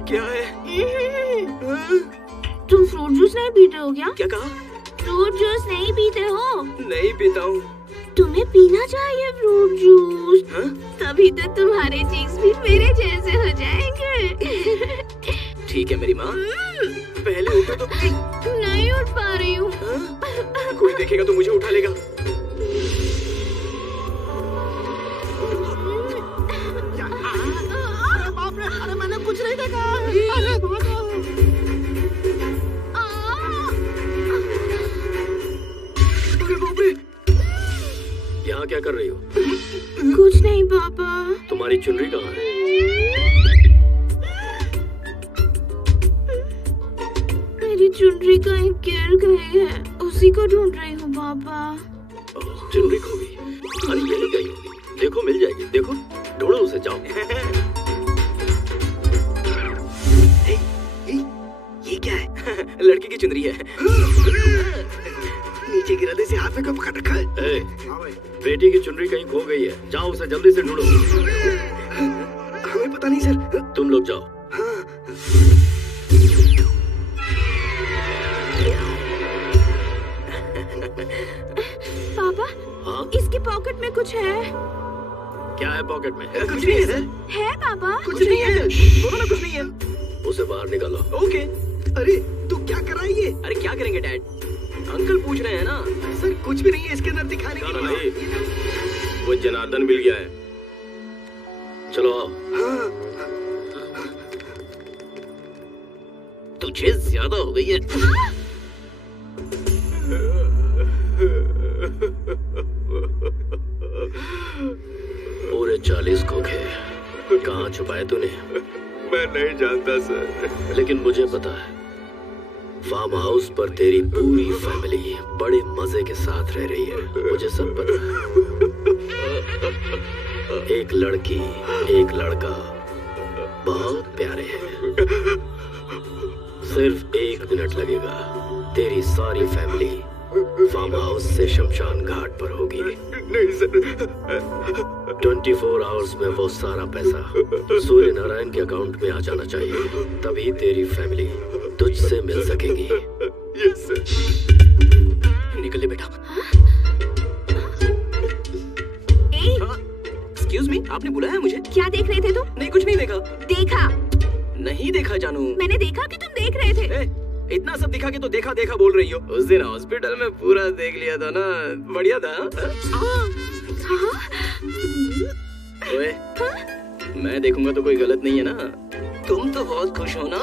क्या है? तुम फ्रूट जूस नहीं पीते हो क्या? क्या कहा? फ्रूट जूस नहीं पीते हो? नहीं पीता हूँ। तुम्हें पीना चाहिए फ्रूट जूस। हाँ? तभी तो तुम्हारे चीक्स भी मेरे जैसे हो जाएंगे। ठीक है मेरी माँ, पहले उठो तो। नहीं उठ पा रही हूँ। कोई देखेगा तो मुझे उठा लेगा। बाप रे, अरे मैंने कुछ नहीं देखा। अरे भागो। अरे बाप रे, यहाँ क्या कर रही हो? कुछ नहीं पापा। तुम्हारी चुनरी कहाँ है? मेरी चुनरी कहीं गिर गई है, उसी को ढूंढ रही हूँ पापा। चुनरी खो गई? अरे यही गई होगी। देखो मिल जाएगी, देखो ढूंढो उसे, जाओ। ये क्या है? लड़की की चुनरी है। नीचे गिराने से हाथ में कब पकड़ रखा है? बेटी की चुनरी कहीं खो गई है, जाओ उसे जल्दी से ढूंढो। हमें पता नहीं सर। तुम लोग जाओ। पापा, हाँ? इसकी पॉकेट में कुछ है। क्या है पॉकेट में? कुछ नहीं है सर। है पापा? कुछ नहीं है। बोलो ना कुछ नहीं है। उसे बाहर निकालो। ओके। अरे तू क्या कर रहा है ये? अरे क्या करेंगे डैड, अंकल पूछ रहे हैं ना। सर कुछ भी नहीं है इसके अंदर दिखाने के लिए। वो जनार्दन मिल गया है। चलो आओ। तुझे ज्यादा हो गई है। पूरे 40 खोखे कहाँ छुपाए तूने? मैं नहीं जानता सर। लेकिन मुझे पता है, फार्म हाउस पर तेरी पूरी फैमिली बड़े मजे के साथ रह रही है। मुझे सब पता है। एक लड़की, एक लड़का बहुत प्यारे हैं। सिर्फ 1 मिनट लगेगा, तेरी सारी फैमिली फार्म हाउस से शमशान घाट पर होगी। नहीं सर। 24 आवर्स में वो सारा पैसा सूर्य नारायण के अकाउंट में आ जाना चाहिए, तभी तेरी फैमिली तुझसे मिल सकेगी। Yes sir. निकल ले बेटा। एक्सक्यूज मी, आपने बुलाया मुझे? क्या देख रहे थे तुम? नहीं कुछ नहीं देखा। देखा? नहीं देखा जानू। मैंने देखा कि तुम देख रहे थे। इतना सब दिखा के तो देखा देखा बोल रही हो। उस दिन हॉस्पिटल में पूरा देख लिया था ना, बढ़िया था। ओए, मैं देखूंगा तो कोई गलत नहीं है ना? तुम तो बहुत खुश हो ना?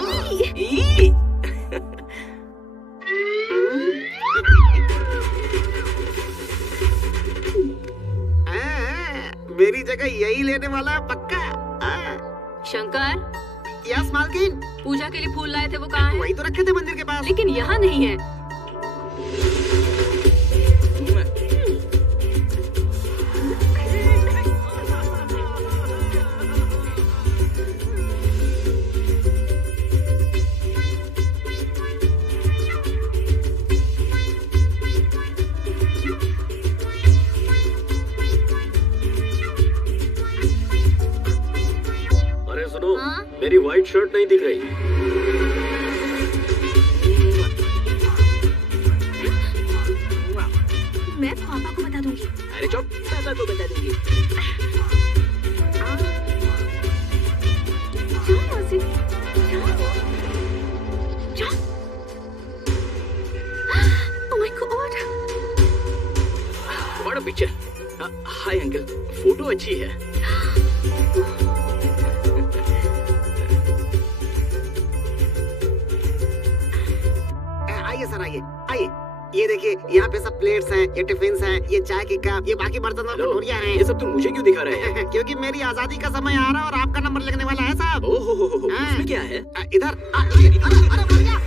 मेरी जगह यही लेने वाला है पक्का। शंकर, यस मालकिन। पूजा के लिए फूल लाए थे, वो कहाँ है? वही तो रखे थे मंदिर के पास। लेकिन यहाँ नहीं है। अरे सुनो, हाँ? मेरी व्हाइट शर्ट नहीं दिख रही। मैं पापा को बता दूंगी। अरे चुप, पापा को बता दूंगी। जाओ वहाँ से, जाओ। Oh my God! बड़ा पिक्चर। हाय अंकल, फोटो अच्छी है। आइए सर, आइए आइए। ये देखिए, यहाँ पे सब प्लेट्स हैं, ये टिफिन्स हैं, ये चाय की कप, ये बाकी बर्तन और कटोरियाँ हैं। ये सब तुम मुझे क्यों दिखा रहे हैं? क्योंकि मेरी आजादी का समय आ रहा है और आपका नंबर लगने वाला है साहब। ओहो, इसमें क्या है? इधर अरे भैया।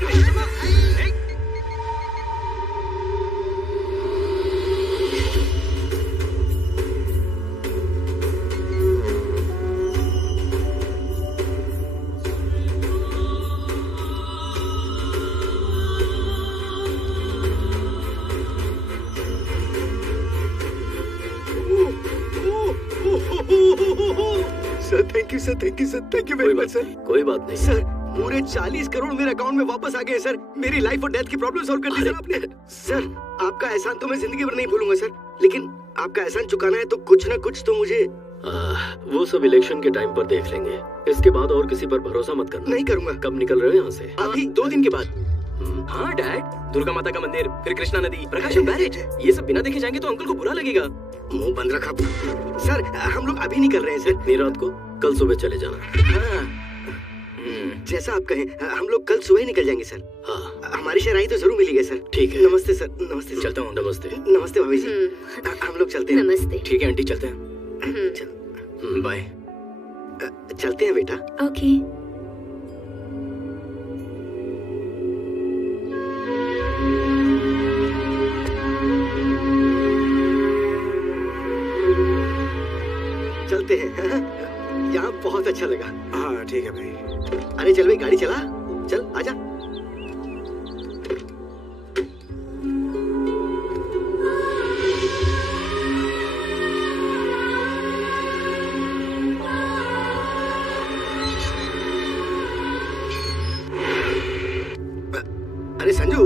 Sir thank you sir, thank you sir, thank you very much sir. कोई बात नहीं सर पूरे 40 करोड़ मेरे अकाउंट में वापस आ गए सर। मेरी लाइफ और डेथ की प्रॉब्लम सॉल्व कर दी सर आपने। सर आपका एहसान तो मैं जिंदगी भर नहीं भूलूंगा सर, लेकिन आपका एहसान चुकाना है तो कुछ ना कुछ तो मुझे वो सब इलेक्शन के टाइम पर देख लेंगे। इसके बाद और किसी पर भरोसा मत करना। नहीं करूंगा। कब निकल रहे हो यहाँ से? अभी 2 दिन के बाद। हाँ डैड, दुर्गा माता का मंदिर, फिर कृष्णा नदी, प्रकाशम बैरेज, ये सब बिना देखे जाएंगे तो अंकल को बुरा लगेगा। मुंह बंद रखा। सर हम लोग अभी निकल रहे हैं सर। इतनी रात को? कल सुबह चले जाना। हाँ। जैसा आप कहें, हम लोग कल सुबह ही निकल जाएंगे सर। हाँ, हमारी शराई तो जरूर मिलेगी सर। ठीक है। नमस्ते सर। नमस्ते। चलता हूँ। नमस्ते। नमस्ते भाभी जी। हम लोग चलते हैं। नमस्ते। ठीक है आंटी, चलते हैं। बाय। चलते हैं बेटा। ओके। चलते हैं। यहाँ बहुत अच्छा लगा। हाँ ठीक है भाई। अरे चल भाई, गाड़ी चला। चल आजा। अरे संजू,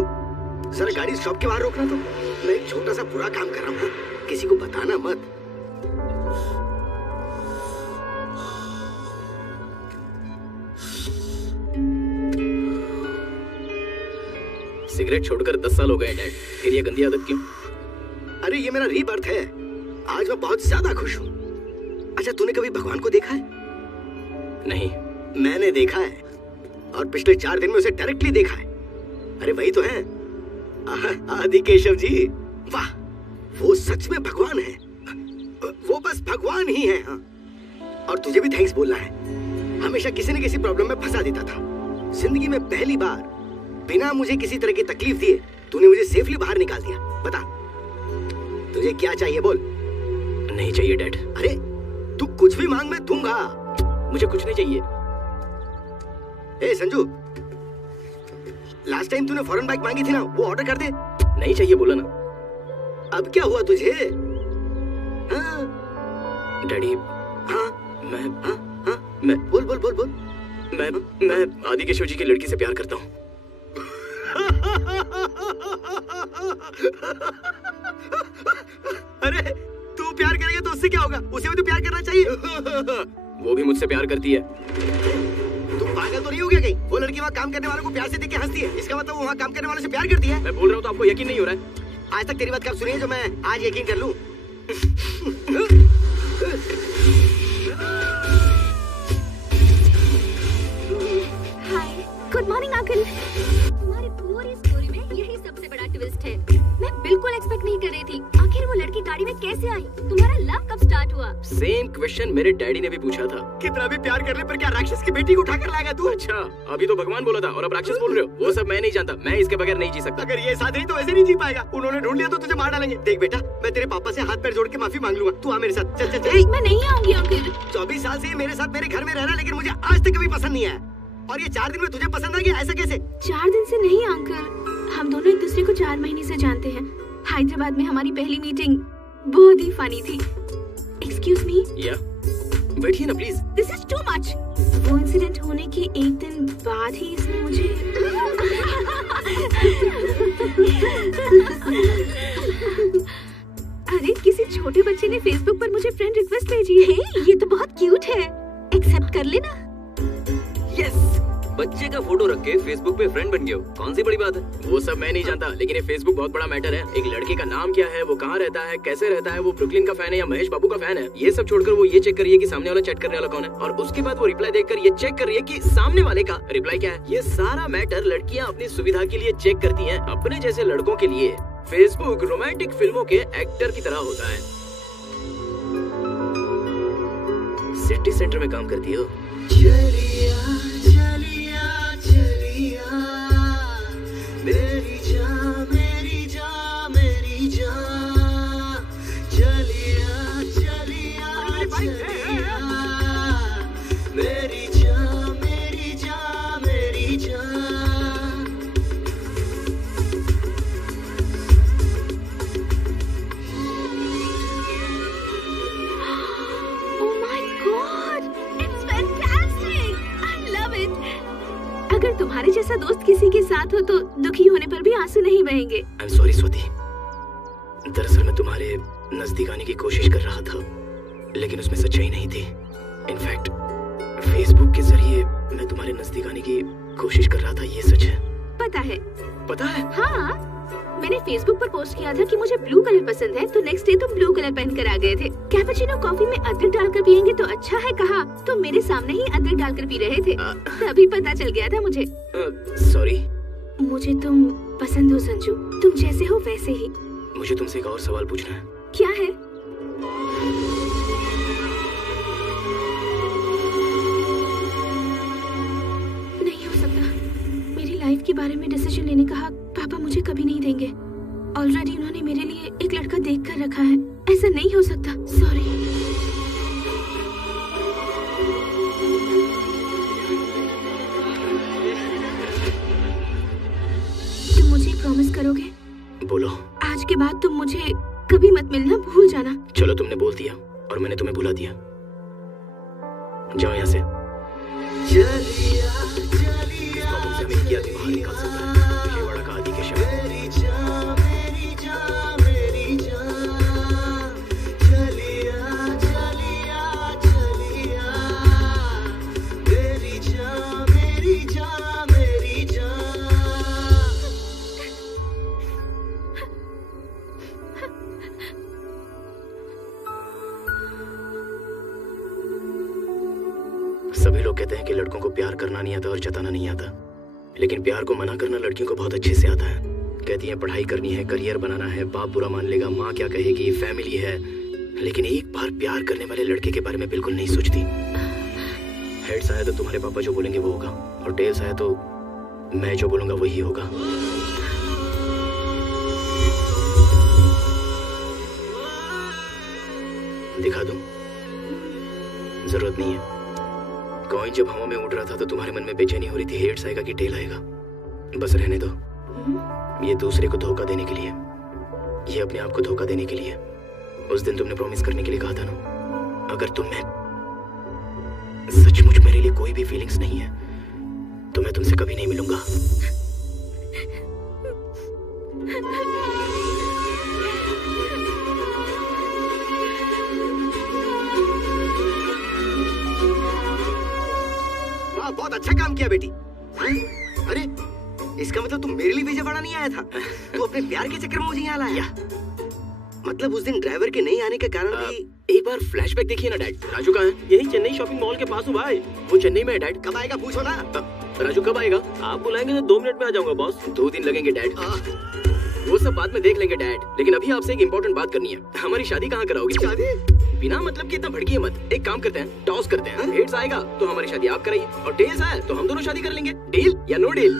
जरा गाड़ी शॉप के बाहर रोकना। तो मैं एक छोटा सा बुरा काम कर रहा हूँ, किसी को बताना मत। सिगरेट छोड़कर 10 साल हो गए डैड, फिर ये गंदी आदत क्यों? अरे ये मेरा रीबर्थ है। आज मैं बहुत ज्यादा खुश हूँ। अच्छा तूने कभी भगवान को देखा है? नहीं। मैंने देखा है, और पिछले 4 दिन में उसे डायरेक्टली देखा है। अरे वही तो है, आदि केशव जी। वाह, वो सच में भगवान है। वो बस भगवान ही है। हाँ। और तुझे भी थैंक्स बोलना है। हमेशा किसी न किसी प्रॉब्लम में फंसा देता था। जिंदगी में पहली बार बिना मुझे किसी तरह की तकलीफ दिए तूने मुझे सेफली बाहर निकाल दिया। बता तुझे क्या चाहिए, बोल। नहीं चाहिए डैड। अरे तू कुछ भी मांग, मैं दूंगा। मुझे कुछ नहीं चाहिए। ए संजू, लास्ट टाइम तूने फॉरेन बाइक मांगी थी ना, वो ऑर्डर कर दे। नहीं चाहिए बोला ना। अब क्या हुआ तुझे? हाँ? डैडी। हाँ? मैं बोल बोल बोल बोल। मैं आदि केशव जी की लड़की से प्यार करता हूँ। अरे तू प्यार करेगा तो उससे क्या होगा? उसे भी तो प्यार करना चाहिए। वो भी मुझसे प्यार करती है। तू पागल तो नहीं हो गया कहीं? वो लड़की वहाँ काम करने वालों को प्यार से देख के हंसती है, इसका मतलब वो वहाँ काम करने वालों से प्यार करती है। मैं बोल रहा हूँ तो आपको यकीन नहीं हो रहा है? आज तक तेरी बात कब सुनी है जो मैं आज यकीन कर लूं? हाय, गुड मॉर्निंग अंकल। तुम्हारी पूरी स्टोरी में यही सबसे बड़ा ट्विस्ट है। मैं बिल्कुल एक्सपेक्ट नहीं कर रही थी। आखिर वो लड़की गाड़ी में कैसे आई? तुम्हारा लव कब स्टार्ट हुआ? सेम क्वेश्चन मेरे डैडी ने भी पूछा था। कितना भी प्यार करने पर क्या राक्षस की बेटी को उठाकर लाएगा तू? अच्छा, अभी तो भगवान बोला था और अब राक्षस बोल रहे हो। वो सब मैं नहीं जानता, मैं इसके बगैर नहीं जी सकता। अगर ये साथ नहीं तो वैसे नहीं जी पाएगा। उन्होंने ढूंढ लिया तो तुझे मार डालेंगे। देख बेटा, मैं तेरे पापा से हाथ पैर जोड़ के माफी मांग लूंगा। तू आ मेरे साथ। चल चल चल। मैं नहीं आऊंगी अंकल। 24 साल से मेरे साथ मेरे घर में रहना, लेकिन मुझे आज तक कभी पसंद नहीं आया। और ये 4 दिन में तुझे पसंद आ गया, ऐसा कैसे? 4 दिन से नहीं अंकल, हम दोनों एक दूसरे को 4 महीने से जानते हैं। हैदराबाद में हमारी पहली मीटिंग बहुत ही फनी थी। Excuse me. या बैठिए ना please. This is too much. वो इंसिडेंट होने के 1 दिन बाद ही इसने मुझे अरे किसी छोटे बच्चे ने फेसबुक पर मुझे फ्रेंड रिक्वेस्ट भेजी है। ये तो बहुत क्यूट है, एक्सेप्ट कर लेना। यस। बच्चे का फोटो रख के फेसबुक पे फ्रेंड बन गए हो, कौन सी बड़ी बात है? वो सब मैं नहीं जानता, लेकिन ये फेसबुक बहुत बड़ा मैटर है। एक लड़के का नाम क्या है, वो कहाँ रहता है, कैसे रहता है, वो ब्रुकलिन का फैन है या महेश बाबू का फैन है, ये सब छोड़कर वो ये चेक कर रही है कि सामने वाला चैट करने वाला कौन है, और उसके बाद वो रिप्लाई देखकर ये चेक कर रही है कि सामने वाले का रिप्लाई क्या है। ये सारा मैटर लड़कियाँ अपनी सुविधा के लिए चेक करती है। अपने जैसे लड़कों के लिए फेसबुक रोमांटिक फिल्मों के एक्टर की तरह होता है। सिटी सेंटर में काम करती हो? मेरी जान मेरी जान मेरी जान, चलिया चलिया चलिया, मेरी जान मेरी जान मेरी जान। Oh my God, it's fantastic! I love it. अगर तुम्हारे जैसा दोस्त किसी के साथ हो तो दुखी होने पर भी आंसू नहीं बहेंगे। आई एम सॉरी स्वाति, दरअसल मैं तुम्हारे नजदीक आने की कोशिश कर रहा था, लेकिन उसमें सच्चाई नहीं थी। इनफैक्ट फेसबुक के जरिए मैं तुम्हारे नजदीक आने की कोशिश कर रहा था, ये सच है। पता है? पता है? हाँ, मैंने फेसबुक पर पोस्ट किया था कि मुझे ब्लू कलर पसंद है, तो नेक्स्ट डे तुम ब्लू कलर पहन कर आ गए थे। कैपुचिनो कॉफी में अदरक डालकर पियेंगे तो अच्छा है कहा, तो मेरे सामने ही अदरक डालकर पी रहे थे, तभी पता चल गया था मुझे। सॉरी। मुझे तुम पसंद हो संजू, तुम जैसे हो वैसे ही। मुझे तुमसे एक और सवाल पूछना है। क्या है? नहीं हो सकता, मेरी लाइफ के बारे में डिसीजन लेने का हक पापा मुझे कभी नहीं देंगे। ऑलरेडी उन्होंने मेरे लिए एक लड़का देख कर रखा है, ऐसा नहीं हो सकता। सॉरी। तुम मुझे प्रॉमिस करोगे? बोलो। आज के बाद तुम मुझे कभी मत मिलना, भूल जाना। चलो, तुमने बोल दिया और मैंने तुम्हें बुला दिया। जाओ यहाँ से। तुमसे हमें किया तो बाहर निकाल सकता है। विजयवाड़ा का आदि केशव। सभी लोग कहते हैं कि लड़कों को प्यार करना नहीं आता और जताना नहीं आता, लेकिन प्यार को मना करना लड़कियों को बहुत अच्छे से आता है। कहती हैं पढ़ाई करनी है, करियर बनाना है, बाप बुरा मान लेगा, माँ क्या कहेगी, फैमिली है, लेकिन एक बार प्यार करने वाले लड़के के बारे में बिल्कुल नहीं सोचती। हेड्स आया तो तुम्हारे पापा जो बोलेंगे वो होगा, और टेल्स आया तो मैं जो बोलूंगा वही होगा। दिखा दूं? जरूरत नहीं है। कॉइन जब हवा में उड़ रहा था तो तुम्हारे मन में बेचैनी हो रही थी, हेड्स आएगा कि टेल आएगा। बस रहने दो। ये दूसरे को धोखा देने के लिए, ये अपने आप को धोखा देने के लिए। उस दिन तुमने प्रॉमिस करने के लिए कहा था ना, अगर तुम में सचमुच मेरे लिए कोई भी फीलिंग्स नहीं है तो मैं तुमसे कभी नहीं मिलूंगा। बहुत अच्छा काम किया बेटी। अरे इसका मतलब तुम मेरे लिए विजयवाड़ा नहीं आया था, तू अपने प्यार के चक्कर में मुझे यहाँ लाया। मतलब उस दिन ड्राइवर के नहीं आने के कारण भी। एक बार फ्लैशबैक देखिए ना डैड। राजू कहाँ है? यही चेन्नई शॉपिंग मॉल के पास हूँ भाई। वो चेन्नई में है डैड। कब आएगा पूछो ना। राजू कब आएगा? आप बुलाएंगे तो 2 मिनट में आ जाऊंगा बॉस। 2 दिन लगेंगे डैड। वो सब बाद में देख लेंगे डैड, लेकिन अभी आपसे एक इम्पोर्टेंट बात करनी है। हमारी शादी कहाँ कराओगे? शादी बिना मतलब कि इतना भड़किए मत। एक काम करते हैं, टॉस करते हैं। हेड्स आएगा तो हमारी शादी आप कराइए, और टेल्स आए तो हम दोनों शादी कर लेंगे। डील या नो डील?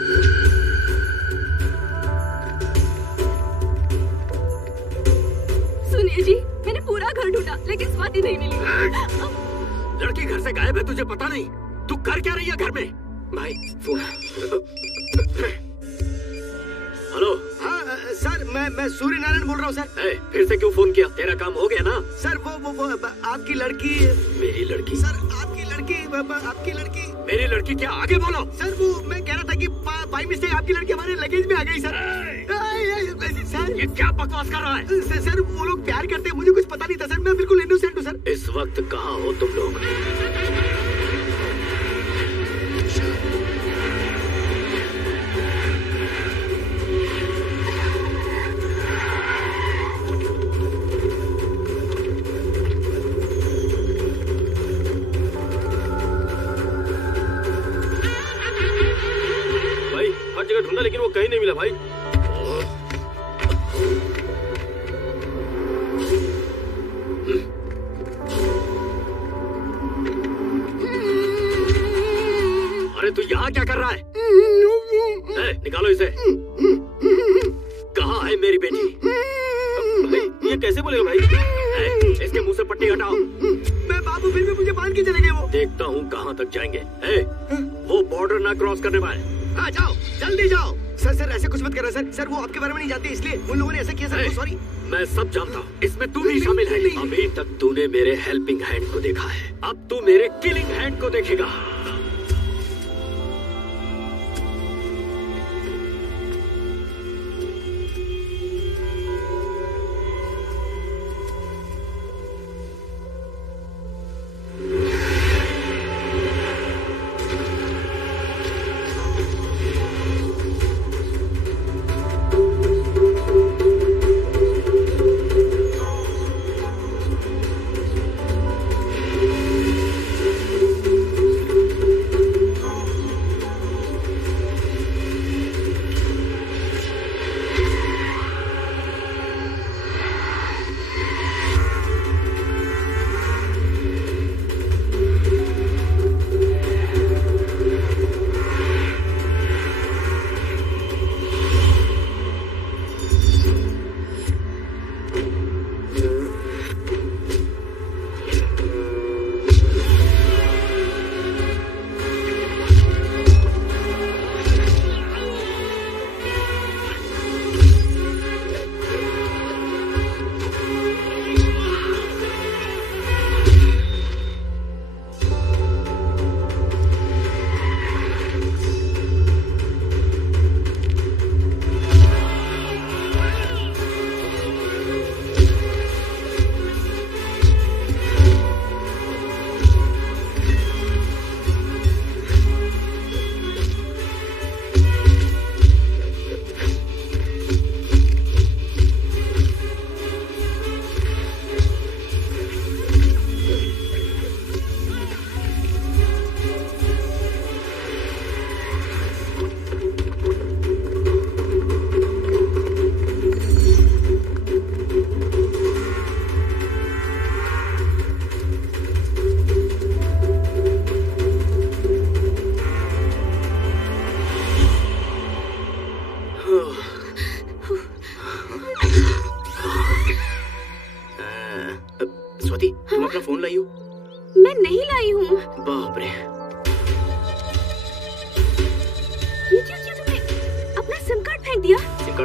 सुनिए जी, मैंने पूरा घर ढूंढा लेकिन स्वाति नहीं मिली। लड़की घर से गायब है, तुझे पता नहीं? तू कर क्या रही है घर में? भाई फोन। हेलो। हाँ सर, मैं सूर्य नारायण बोल रहा हूँ सर। फिर से क्यों फोन किया? तेरा काम हो गया ना? सर वो आपकी लड़की। मेरी लड़की? सर आपकी लड़की। मेरी लड़की क्या? आगे बोलो। सर वो मैं कह रहा था कि बाई मिस्टेक आपकी लड़की हमारे लगेज में आ गई सर। सर ये क्या बकवास कर रहा है? सर वो लोग प्यार करते हैं, मुझे कुछ पता नहीं था सर, मैं बिल्कुल इनोसेंट हूँ सर। इस वक्त कहाँ हो तुम लोग? ढूंढा लेकिन वो कहीं नहीं मिला भाई। अरे तू यहाँ क्या कर रहा है? निकालो इसे। कहाँ है मेरी बेटी? भाई ये कैसे बोलेगा भाई? इसके मुंह से पट्टी हटाओ। मैं बाबू, फिर भी मुझे बांध के चले गए वो। देखता हूँ कहाँ तक जाएंगे। वो बॉर्डर ना क्रॉस करने पाए। हाँ जाओ, जल्दी जाओ। सर ऐसे कुछ मत करना सर। सर वो आपके बारे में नहीं जानते, इसलिए उन लोगों ने ऐसा किया सर। सॉरी। मैं सब जानता हूँ, इसमें तू भी शामिल है। अभी तक तूने मेरे हेल्पिंग हैंड को देखा है, अब तू मेरे किलिंग हैंड को देखेगा।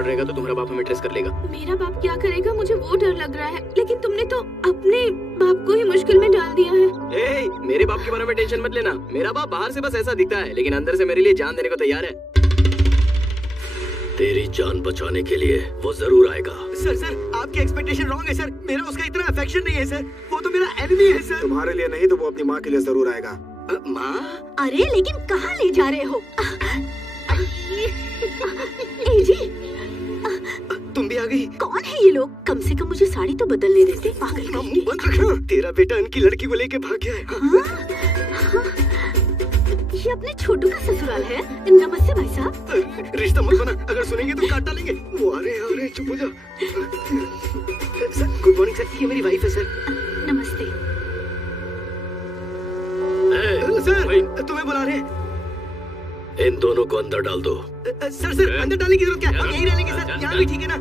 जुगाड़ रहेगा तो तुम्हारा बाप हमें ट्रेस कर लेगा। मेरा बाप क्या करेगा मुझे वो डर लग रहा है, लेकिन तुमने तो अपने बाप को ही मुश्किल में डाल दिया है। ए, मेरे बाप के बारे में टेंशन मत लेना। मेरा बाप बाहर से बस ऐसा दिखता है, लेकिन अंदर से मेरे लिए जान देने को तैयार है। तेरी जान बचाने के लिए वो जरूर आएगा। सर आपकी एक्सपेक्टेशन रॉन्ग है सर। मेरा उसका इतना अफेक्शन नहीं है सर। वो तो मेरा एनिमी है सर। तुम्हारे लिए नहीं तो वो अपनी माँ के लिए जरूर आएगा। माँ? अरे लेकिन कहाँ ले जा रहे हो? ए जी, तुम भी आ गई? कौन है ये लोग? कम से कम मुझे साड़ी तो बदलने देते। पागल कहीं के। बंद रखना। तेरा बेटा इनकी लड़की को लेके भाग गया है। ये अपने छोटू का ससुराल है। नमस्ते भाई साहब। रिश्ता मत बना, अगर सुनेंगे तो काट डालेंगे। वो आ रहे चुप हो जा। सर गुड मॉर्निंग सर, ये मेरी वाइफ है सर। नमस्ते। सर तुम्हें बुला रहे हैं। इन दोनों को अंदर डाल दो। सर अंदर डालने की जरूरत क्या है? हम यहीं रहेंगे सर। यहाँ भी ठीक है ना?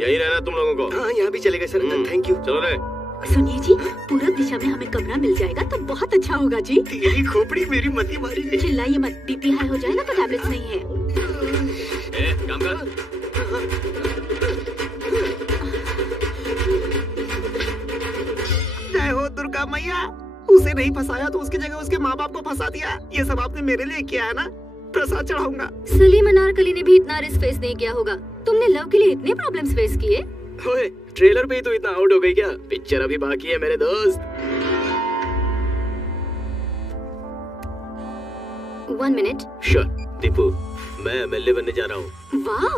यही रहना तुम लोगों को? हाँ यहाँ भी चलेगा सर। Thank you. चलो रे। सुनिए जी, पूरब दिशा में हमें कमरा मिल जाएगा तो बहुत अच्छा होगा जी। तेरी खोपड़ी मेरी मती मारी गई। चिल्लाइए मत, बीपी हाई हो जाए ना तो टैबलेट्स नहीं है। काम कर। जय हो दुर्गा मैया। उसे नहीं फंसाया तो उसकी जगह उसके माँ बाप को फंसा दिया। ये सब आपने मेरे लिए किया है ना? प्रसाद चढ़ाऊंगा। सलीम अनारकली ने भी इतना रिस्क फेस नहीं किया होगा। तुमने लव के लिए इतने प्रॉब्लम्स फेस किए? ओए, ट्रेलर पे ही तो इतना आउट हो गई क्या? पिक्चर अभी बाकी है मेरे दोस्त। 1 मिनट। श्योर। दीपू, मैं एमएलए बनने जा रहा हूँ। वाह,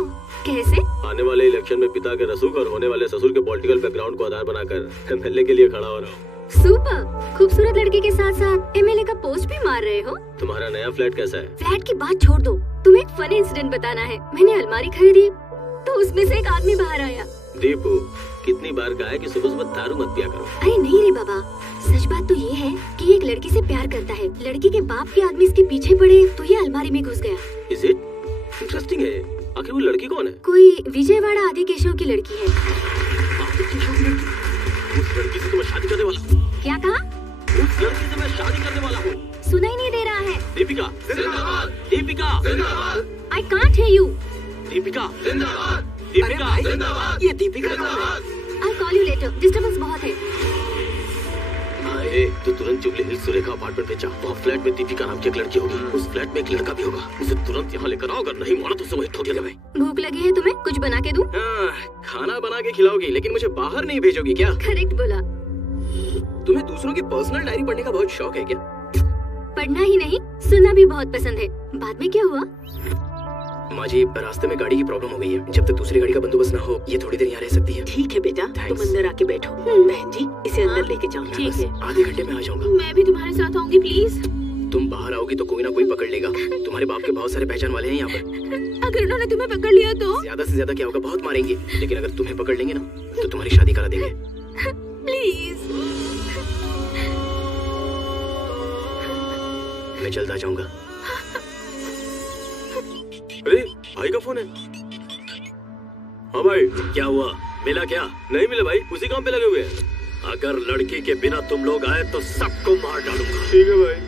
कैसे? आने वाले इलेक्शन में पिता के रसूख और होने वाले ससुर के पॉलिटिकल बैकग्राउंड को आधार बनाकर एमएलए के लिए खड़ा हो रहा हूँ। सुपर। खूबसूरत लड़की के साथ साथ एमएलए का पोस्ट भी मार रहे हो। तुम्हारा नया फ्लैट कैसा है? फ्लैट की बात छोड़ दो, तुम्हें एक फनी इंसिडेंट बताना है। मैंने अलमारी खरीदी तो उसमें से एक आदमी बाहर आया। दीपू, कितनी बार कहा है कि सुबह सुबह दारू मत पिया करो। अरे नहीं रे बाबा, सच बात तो ये है कि एक लड़की से प्यार करता है। लड़की के बाप के आदमी इसके पीछे पड़े तो ये अलमारी में घुस गया। Is it? इंटरेस्टिंग है। आखिर वो लड़की कौन है? कोई विजयवाड़ा आदि केशव की लड़की है। उस लड़की से तो मैं शादी करने वाला हूँ। क्या कहा? उस लड़की से मैं शादी करने वाला हूँ। सुनाई नहीं दे रहा है। दीपिका जिंदाबाद। दीपिका जिंदाबाद। I can't hear you. Deepika जिंदाबाद। दीपिका जिंदाबाद। ये दीपिका जिंदाबाद। I call you later, disturbance बहुत है। अरे तो तुरंत जुबली हिल्स सुरेखा अपार्टमेंट पे जा। वहाँ फ्लैट में दीपिका नाम की एक लड़की होगी। उस फ्लैट में एक लड़का भी होगा। उसे तुरंत यहाँ लेकर आओ, अगर नहीं माना तो उसे वहीं ठोक देना। भूख लगी है तुम्हें? कुछ बना के दूं? खाना बना के खिलाओगी, लेकिन मुझे बाहर नहीं भेजोगी क्या? करेक्ट बोला। तुम्हें दूसरों की पर्सनल डायरी पढ़ने का बहुत शौक है क्या? पढ़ना ही नहीं, सुनना भी बहुत पसंद है। बाद में क्या हुआ? माँ जी, रास्ते में गाड़ी की प्रॉब्लम हो गई है। जब तक दूसरी गाड़ी का बंदोबस्त ना हो, ये थोड़ी देर यहाँ रह सकती है। ठीक है बेटा, तुम अंदर आके बैठो। बहन जी, इसे अंदर लेके जाओ। ठीक है, आधे घंटे में आ जाऊंगा। मैं भी तुम्हारे साथ आऊंगी प्लीज। तुम बाहर आओगी तो कोई ना कोई पकड़ लेगा। तुम्हारे बाप के बहुत सारे पहचान वाले हैं यहाँ पर। अगर उन्होंने तुम्हें पकड़ लिया तो? ज्यादा से ज्यादा क्या होगा, बहुत मारेंगे। लेकिन अगर तुम्हें पकड़ लेंगे ना तो तुम्हारी शादी करा देंगे। प्लीज। मैं जल्द आ जाऊंगा। अरे भाई का फोन है। हाँ भाई, क्या हुआ? मिला क्या? नहीं मिला भाई, उसी काम पे लगे हुए हैं। अगर लड़की के बिना तुम लोग आए तो सबको मार डालूंगा। ठीक है भाई।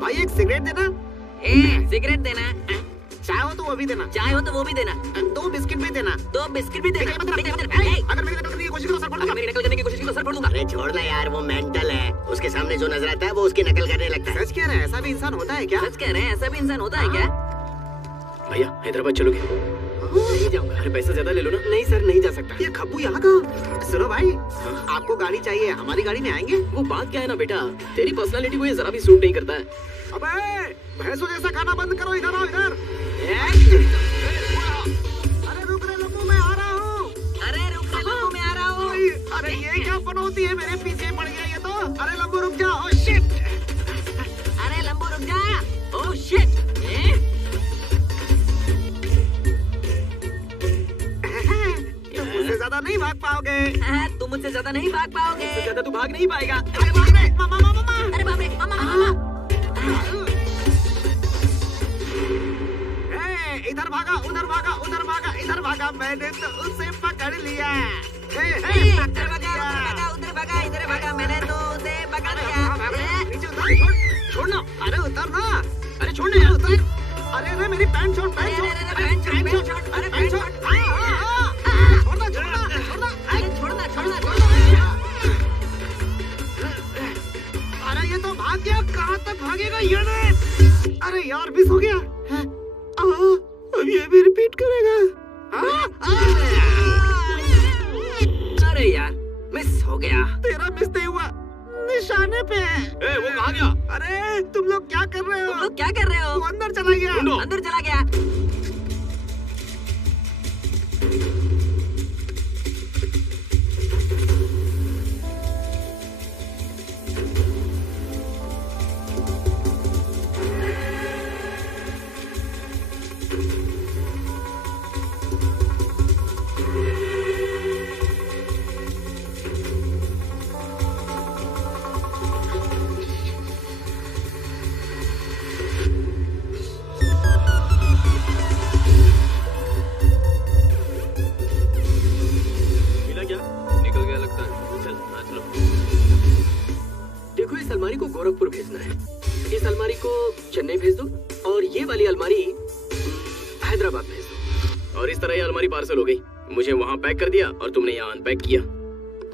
भाई एक सिगरेट देना। सिगरेट देना? चाय हो तो वो भी देना। चाय हो तो वो भी देना। 2 बिस्किट भी देना। 2 बिस्किट भी देना। अगर मेरी नकल करने की कोशिश करो सर फोड़ दूंगा। मेरी नकल करने की कोशिश की तो सर फोड़ दूंगा। अरे छोड़ ना यार, वो मेंटल है। उसके सामने जो नजर आता है वो उसकी नकल करने लगता है। सच कह रहे हैं, ऐसा भी इंसान होता है क्या? सच कह रहे हैं, ऐसा भी इंसान होता है क्या? भैया, हैदराबाद चलोगे? नहीं जाऊंगा। अरे पैसा ज्यादा ले लो ना। नहीं सर, नहीं जा सकता। ये खब्बू यहाँ का। सुनो भाई, आपको गाड़ी चाहिए, हमारी गाड़ी में आएंगे? वो बात क्या है ना बेटा, तेरी पर्सनालिटी को ये जरा भी सूट नहीं करता है। अबे भैंसों जैसा खाना बंद करो। इधर आओ, इधर। अरे रुक रे लम्बू, मैं आ रहा हूँ। अरे रुक रे लम्बू, मैं आ रहा हूँ। अरे ये क्या पनौती है, मेरे पीछे पड़ गया ये तो। अरे लम्बू रुक जा। Oh shit. अरे लम्बू रुक जा। Oh shit. तुम मुझसे ज्यादा नहीं भाग पाओगे। तुम मुझसे ज्यादा नहीं भाग पाओगे। तो ज्यादा तू भाग नहीं पाएगा। अरे बाप रे, मामा मामा मामा। अरे बाप रे, मामा। इधर भागा, उधर भागा, उधर भागा, इधर भागा। मैंने तो उसे पकड़ लिया। उधर भागा, उधर भागा, इधर भागा। मैंने तो उसे पकड़ लिया। नीचे उतर। छोड़ना। अरे उतर ना। अरे छोड़ना यार, उतर। अरे अरे मेरी पैंट शॉट अरे छोड़ अरे ये तो भाग गया, कहाँ तक भागेगा ये? अरे यार मिस हो गया। अब ये भी रिपीट करेगा। अरे यार मिस हो गया। तेरा मिस नहीं हुआ, निशाने पे है। वो कहाँ गया? अरे तुम लोग क्या कर रहे हो? तुम लोग क्या कर रहे हो? वो अंदर चला गया। अंदर चला गया। अलमारी को गोरखपुर भेजना है, इस अलमारी को चेन्नई भेज दो और ये वाली अलमारी हैदराबाद भेज दो। और इस तरह ये अलमारी पार्सल हो गई। मुझे वहाँ पैक कर दिया और तुमने यहाँ अनपैक किया।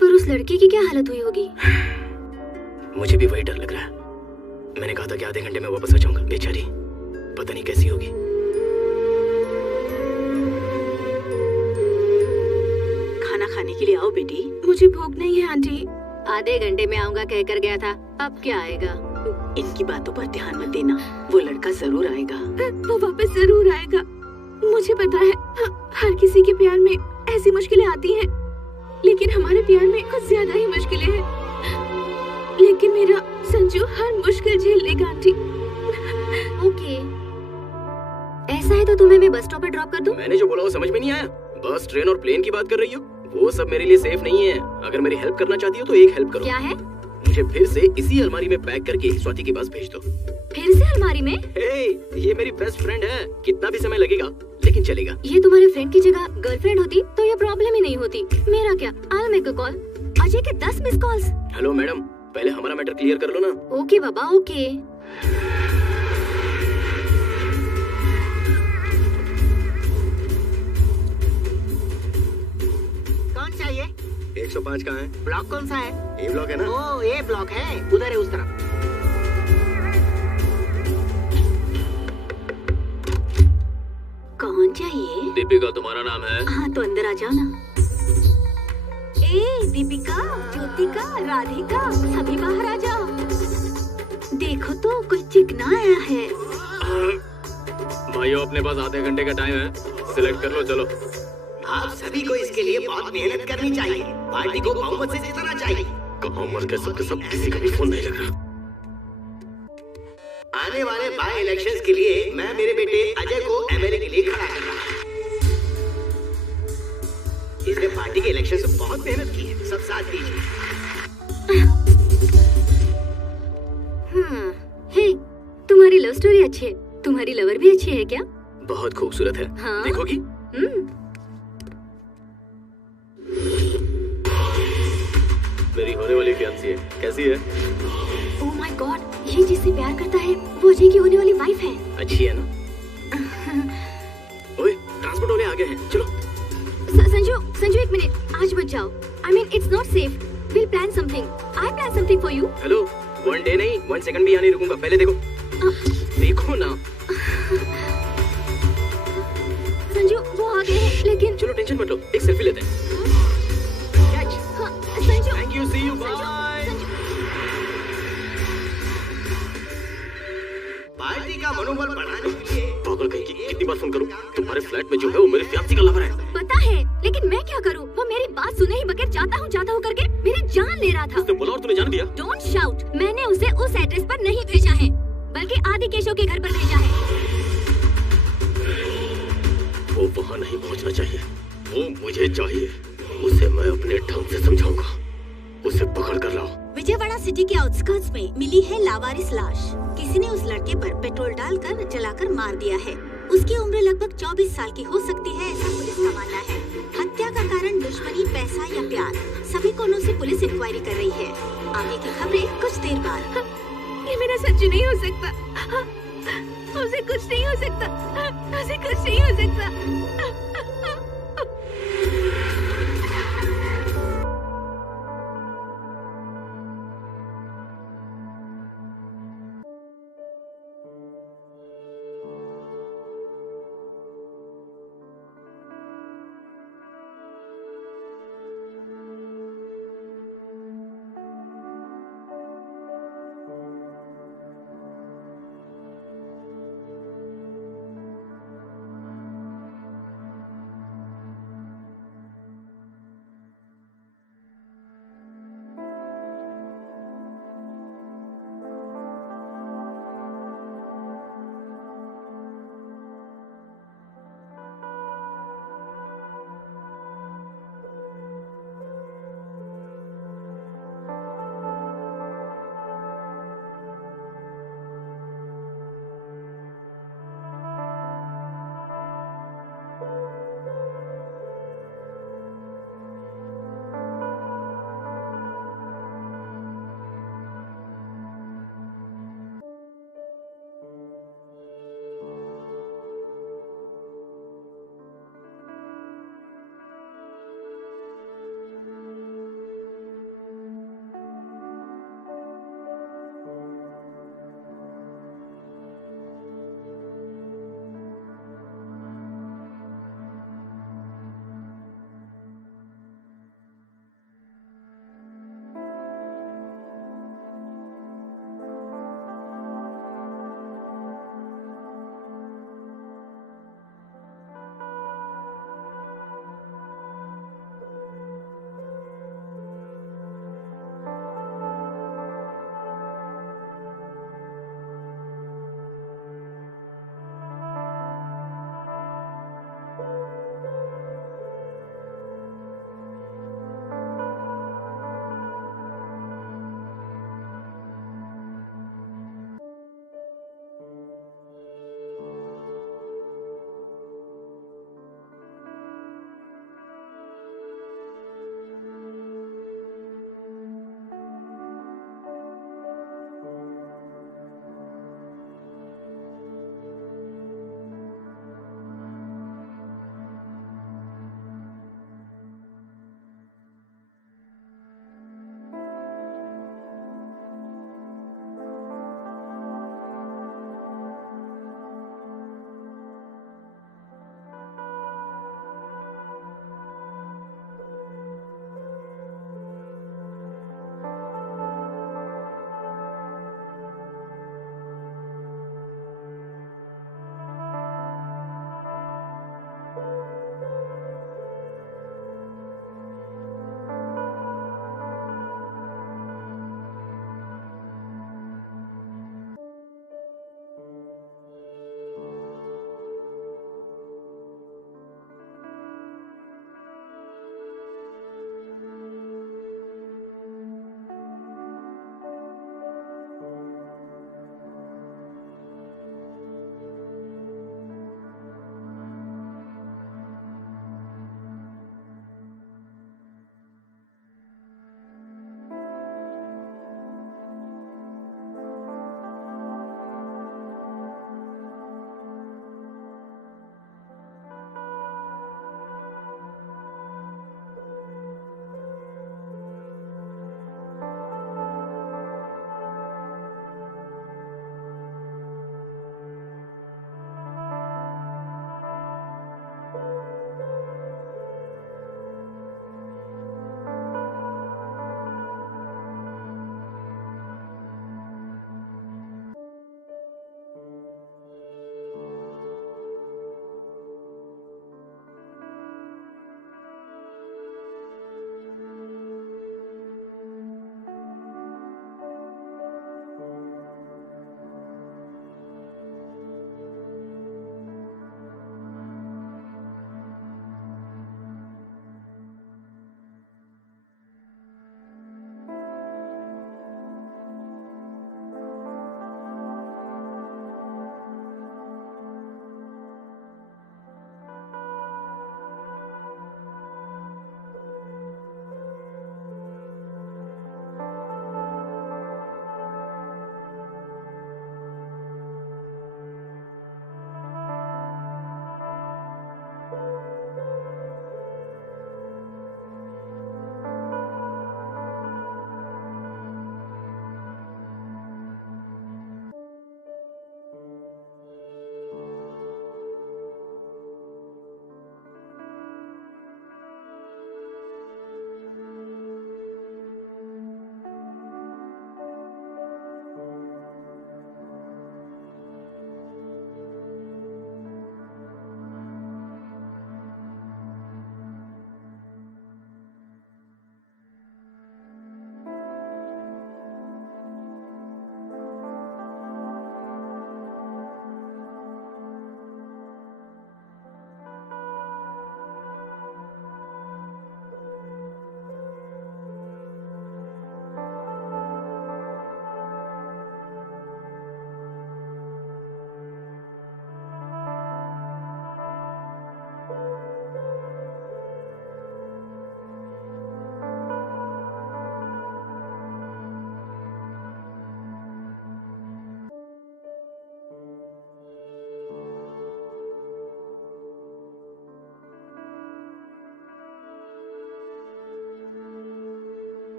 पर उस लड़के की क्या हालत हुई होगी? मुझे भी वही डर लग रहा है। मैंने कहा था कि आधे घंटे में वापस आ जाऊंगा, बेचारी पता नहीं कैसी होगी। खाना खाने के लिए आओ बेटी। मुझे भूख नहीं है आंटी। आधे घंटे में आऊंगा कहकर गया था, अब क्या आएगा? इनकी बातों पर ध्यान मत देना, वो लड़का जरूर आएगा। वो वापस जरूर आएगा। मुझे पता है हर किसी के प्यार में ऐसी मुश्किलें आती हैं, लेकिन हमारे प्यार में कुछ ज्यादा ही मुश्किलें हैं। लेकिन मेरा संजू हर मुश्किल झेल लेगा आंटी। ओके, ऐसा है तो तुम्हें मैं बस स्टॉप पर ड्रॉप कर दूं? मैंने जो बोला वो समझ में नहीं आया? बस, ट्रेन और प्लेन की बात कर रही हो? वो सब मेरे लिए सेफ नहीं है। अगर मेरी हेल्प करना चाहती हो तो एक हेल्प करो। क्या है? मुझे फिर से इसी अलमारी में पैक करके स्वाति के पास भेज दो। फिर से अलमारी में? ये मेरी बेस्ट फ्रेंड है, कितना भी समय लगेगा लेकिन चलेगा। ये तुम्हारे फ्रेंड की जगह गर्लफ्रेंड होती तो ये प्रॉब्लम ही नहीं होती। मेरा क्या, I'll make a call। Ajay के 10 मिस कॉल्स। हेलो मैडम, पहले हमारा मैटर क्लियर कर लो ना। ओके बाबा, ओके। कौन चाहिए? 105 कहाँ है? ब्लॉक कौन सा है? ए ब्लॉक है ना? ओ ए ब्लॉक है, उधर है उस तरफ। कौन चाहिए? दीपिका तुम्हारा नाम है? हाँ तो अंदर आ जाओ ना। ए दीपिका, ज्योतिका, राधिका, सभी बाहर आ जाओ। देखो तो कोई चिकना आया है। भाइयों, अपने पास आधे घंटे का टाइम है, सिलेक्ट कर लो। चलो, आप सभी को इसके लिए बहुत मेहनत करनी चाहिए। पार्टी को बहुमत से जिताना चाहिए। कहाँ मर गए सब के सब, किसी का भी फोन नहीं लग रहा। आने वाले बाय इलेक्शंस के लिए मैं मेरे बेटे अजय को एमएलए के लिए खड़ा कर रहा हूं। इसने पार्टी के इलेक्शन से बहुत मेहनत की है, सब साथ दीजिए। हे, तुम्हारी लव स्टोरी अच्छी है। तुम्हारी लवर भी अच्छी है क्या? बहुत खूबसूरत है। हाँ? देखोगी? मेरी होने वाली फियांसी है, कैसी है? ओह माय गॉड, ये जिससे प्यार करता है वो अजय की होने वाली वाइफ है। अच्छी है ना? ओए, ट्रांसपोर्ट वाले आ गए हैं, चलो। संजू एक मिनट, आज मत जाओ। I mean it's not safe. We'll plan something. I plan something for you. Hello, 1 day नहीं 1 सेकंड भी यहाँ नहीं रुकूंगा। पहले देखो। देखो ना। संजू वो आ गए हैं, लेकिन चलो टेंशन मत लो, एक सेल्फी लेते हैं। Sanju, thank you, see you, bye. Party का मनोबल बढ़ाने के लिए पागल कहीं की, कितनी बार फोन करूं? तुम्हारे फ्लैट में जो है वो मेरी फियांसी का लवर है। पता है, लेकिन मैं क्या करूं? वो मेरी बात सुने ही बगैर जाता हूं करके मेरी जान ले रहा था। उसने बोला और तूने जान दिया? Don't shout. मैंने उसे उस एड्रेस पर नहीं भेजा है, बल्कि आदि केशव के घर पर भेजा है। वो वहाँ नहीं पहुँचना चाहिए, वो मुझे चाहिए। उसे मैं अपने ढंग से समझाऊंगा। उसे पकड़ कर लाओ। विजयवाड़ा सिटी के आउटस्कर्ट्स में मिली है लावारिस लाश। किसी ने उस लड़के पर पेट्रोल डालकर जलाकर मार दिया है। उसकी उम्र लगभग 24 साल की हो सकती है, ऐसा पुलिस का मानना है। हत्या का कारण दुश्मनी, पैसा या प्यार, सभी कोणों से पुलिस इंक्वायरी कर रही है। आगे की खबरें कुछ देर बाद। ये मेरा संजू नहीं हो सकता। उसे कुछ नहीं हो हो सकता, मुझसे कुछ नहीं हो सकता।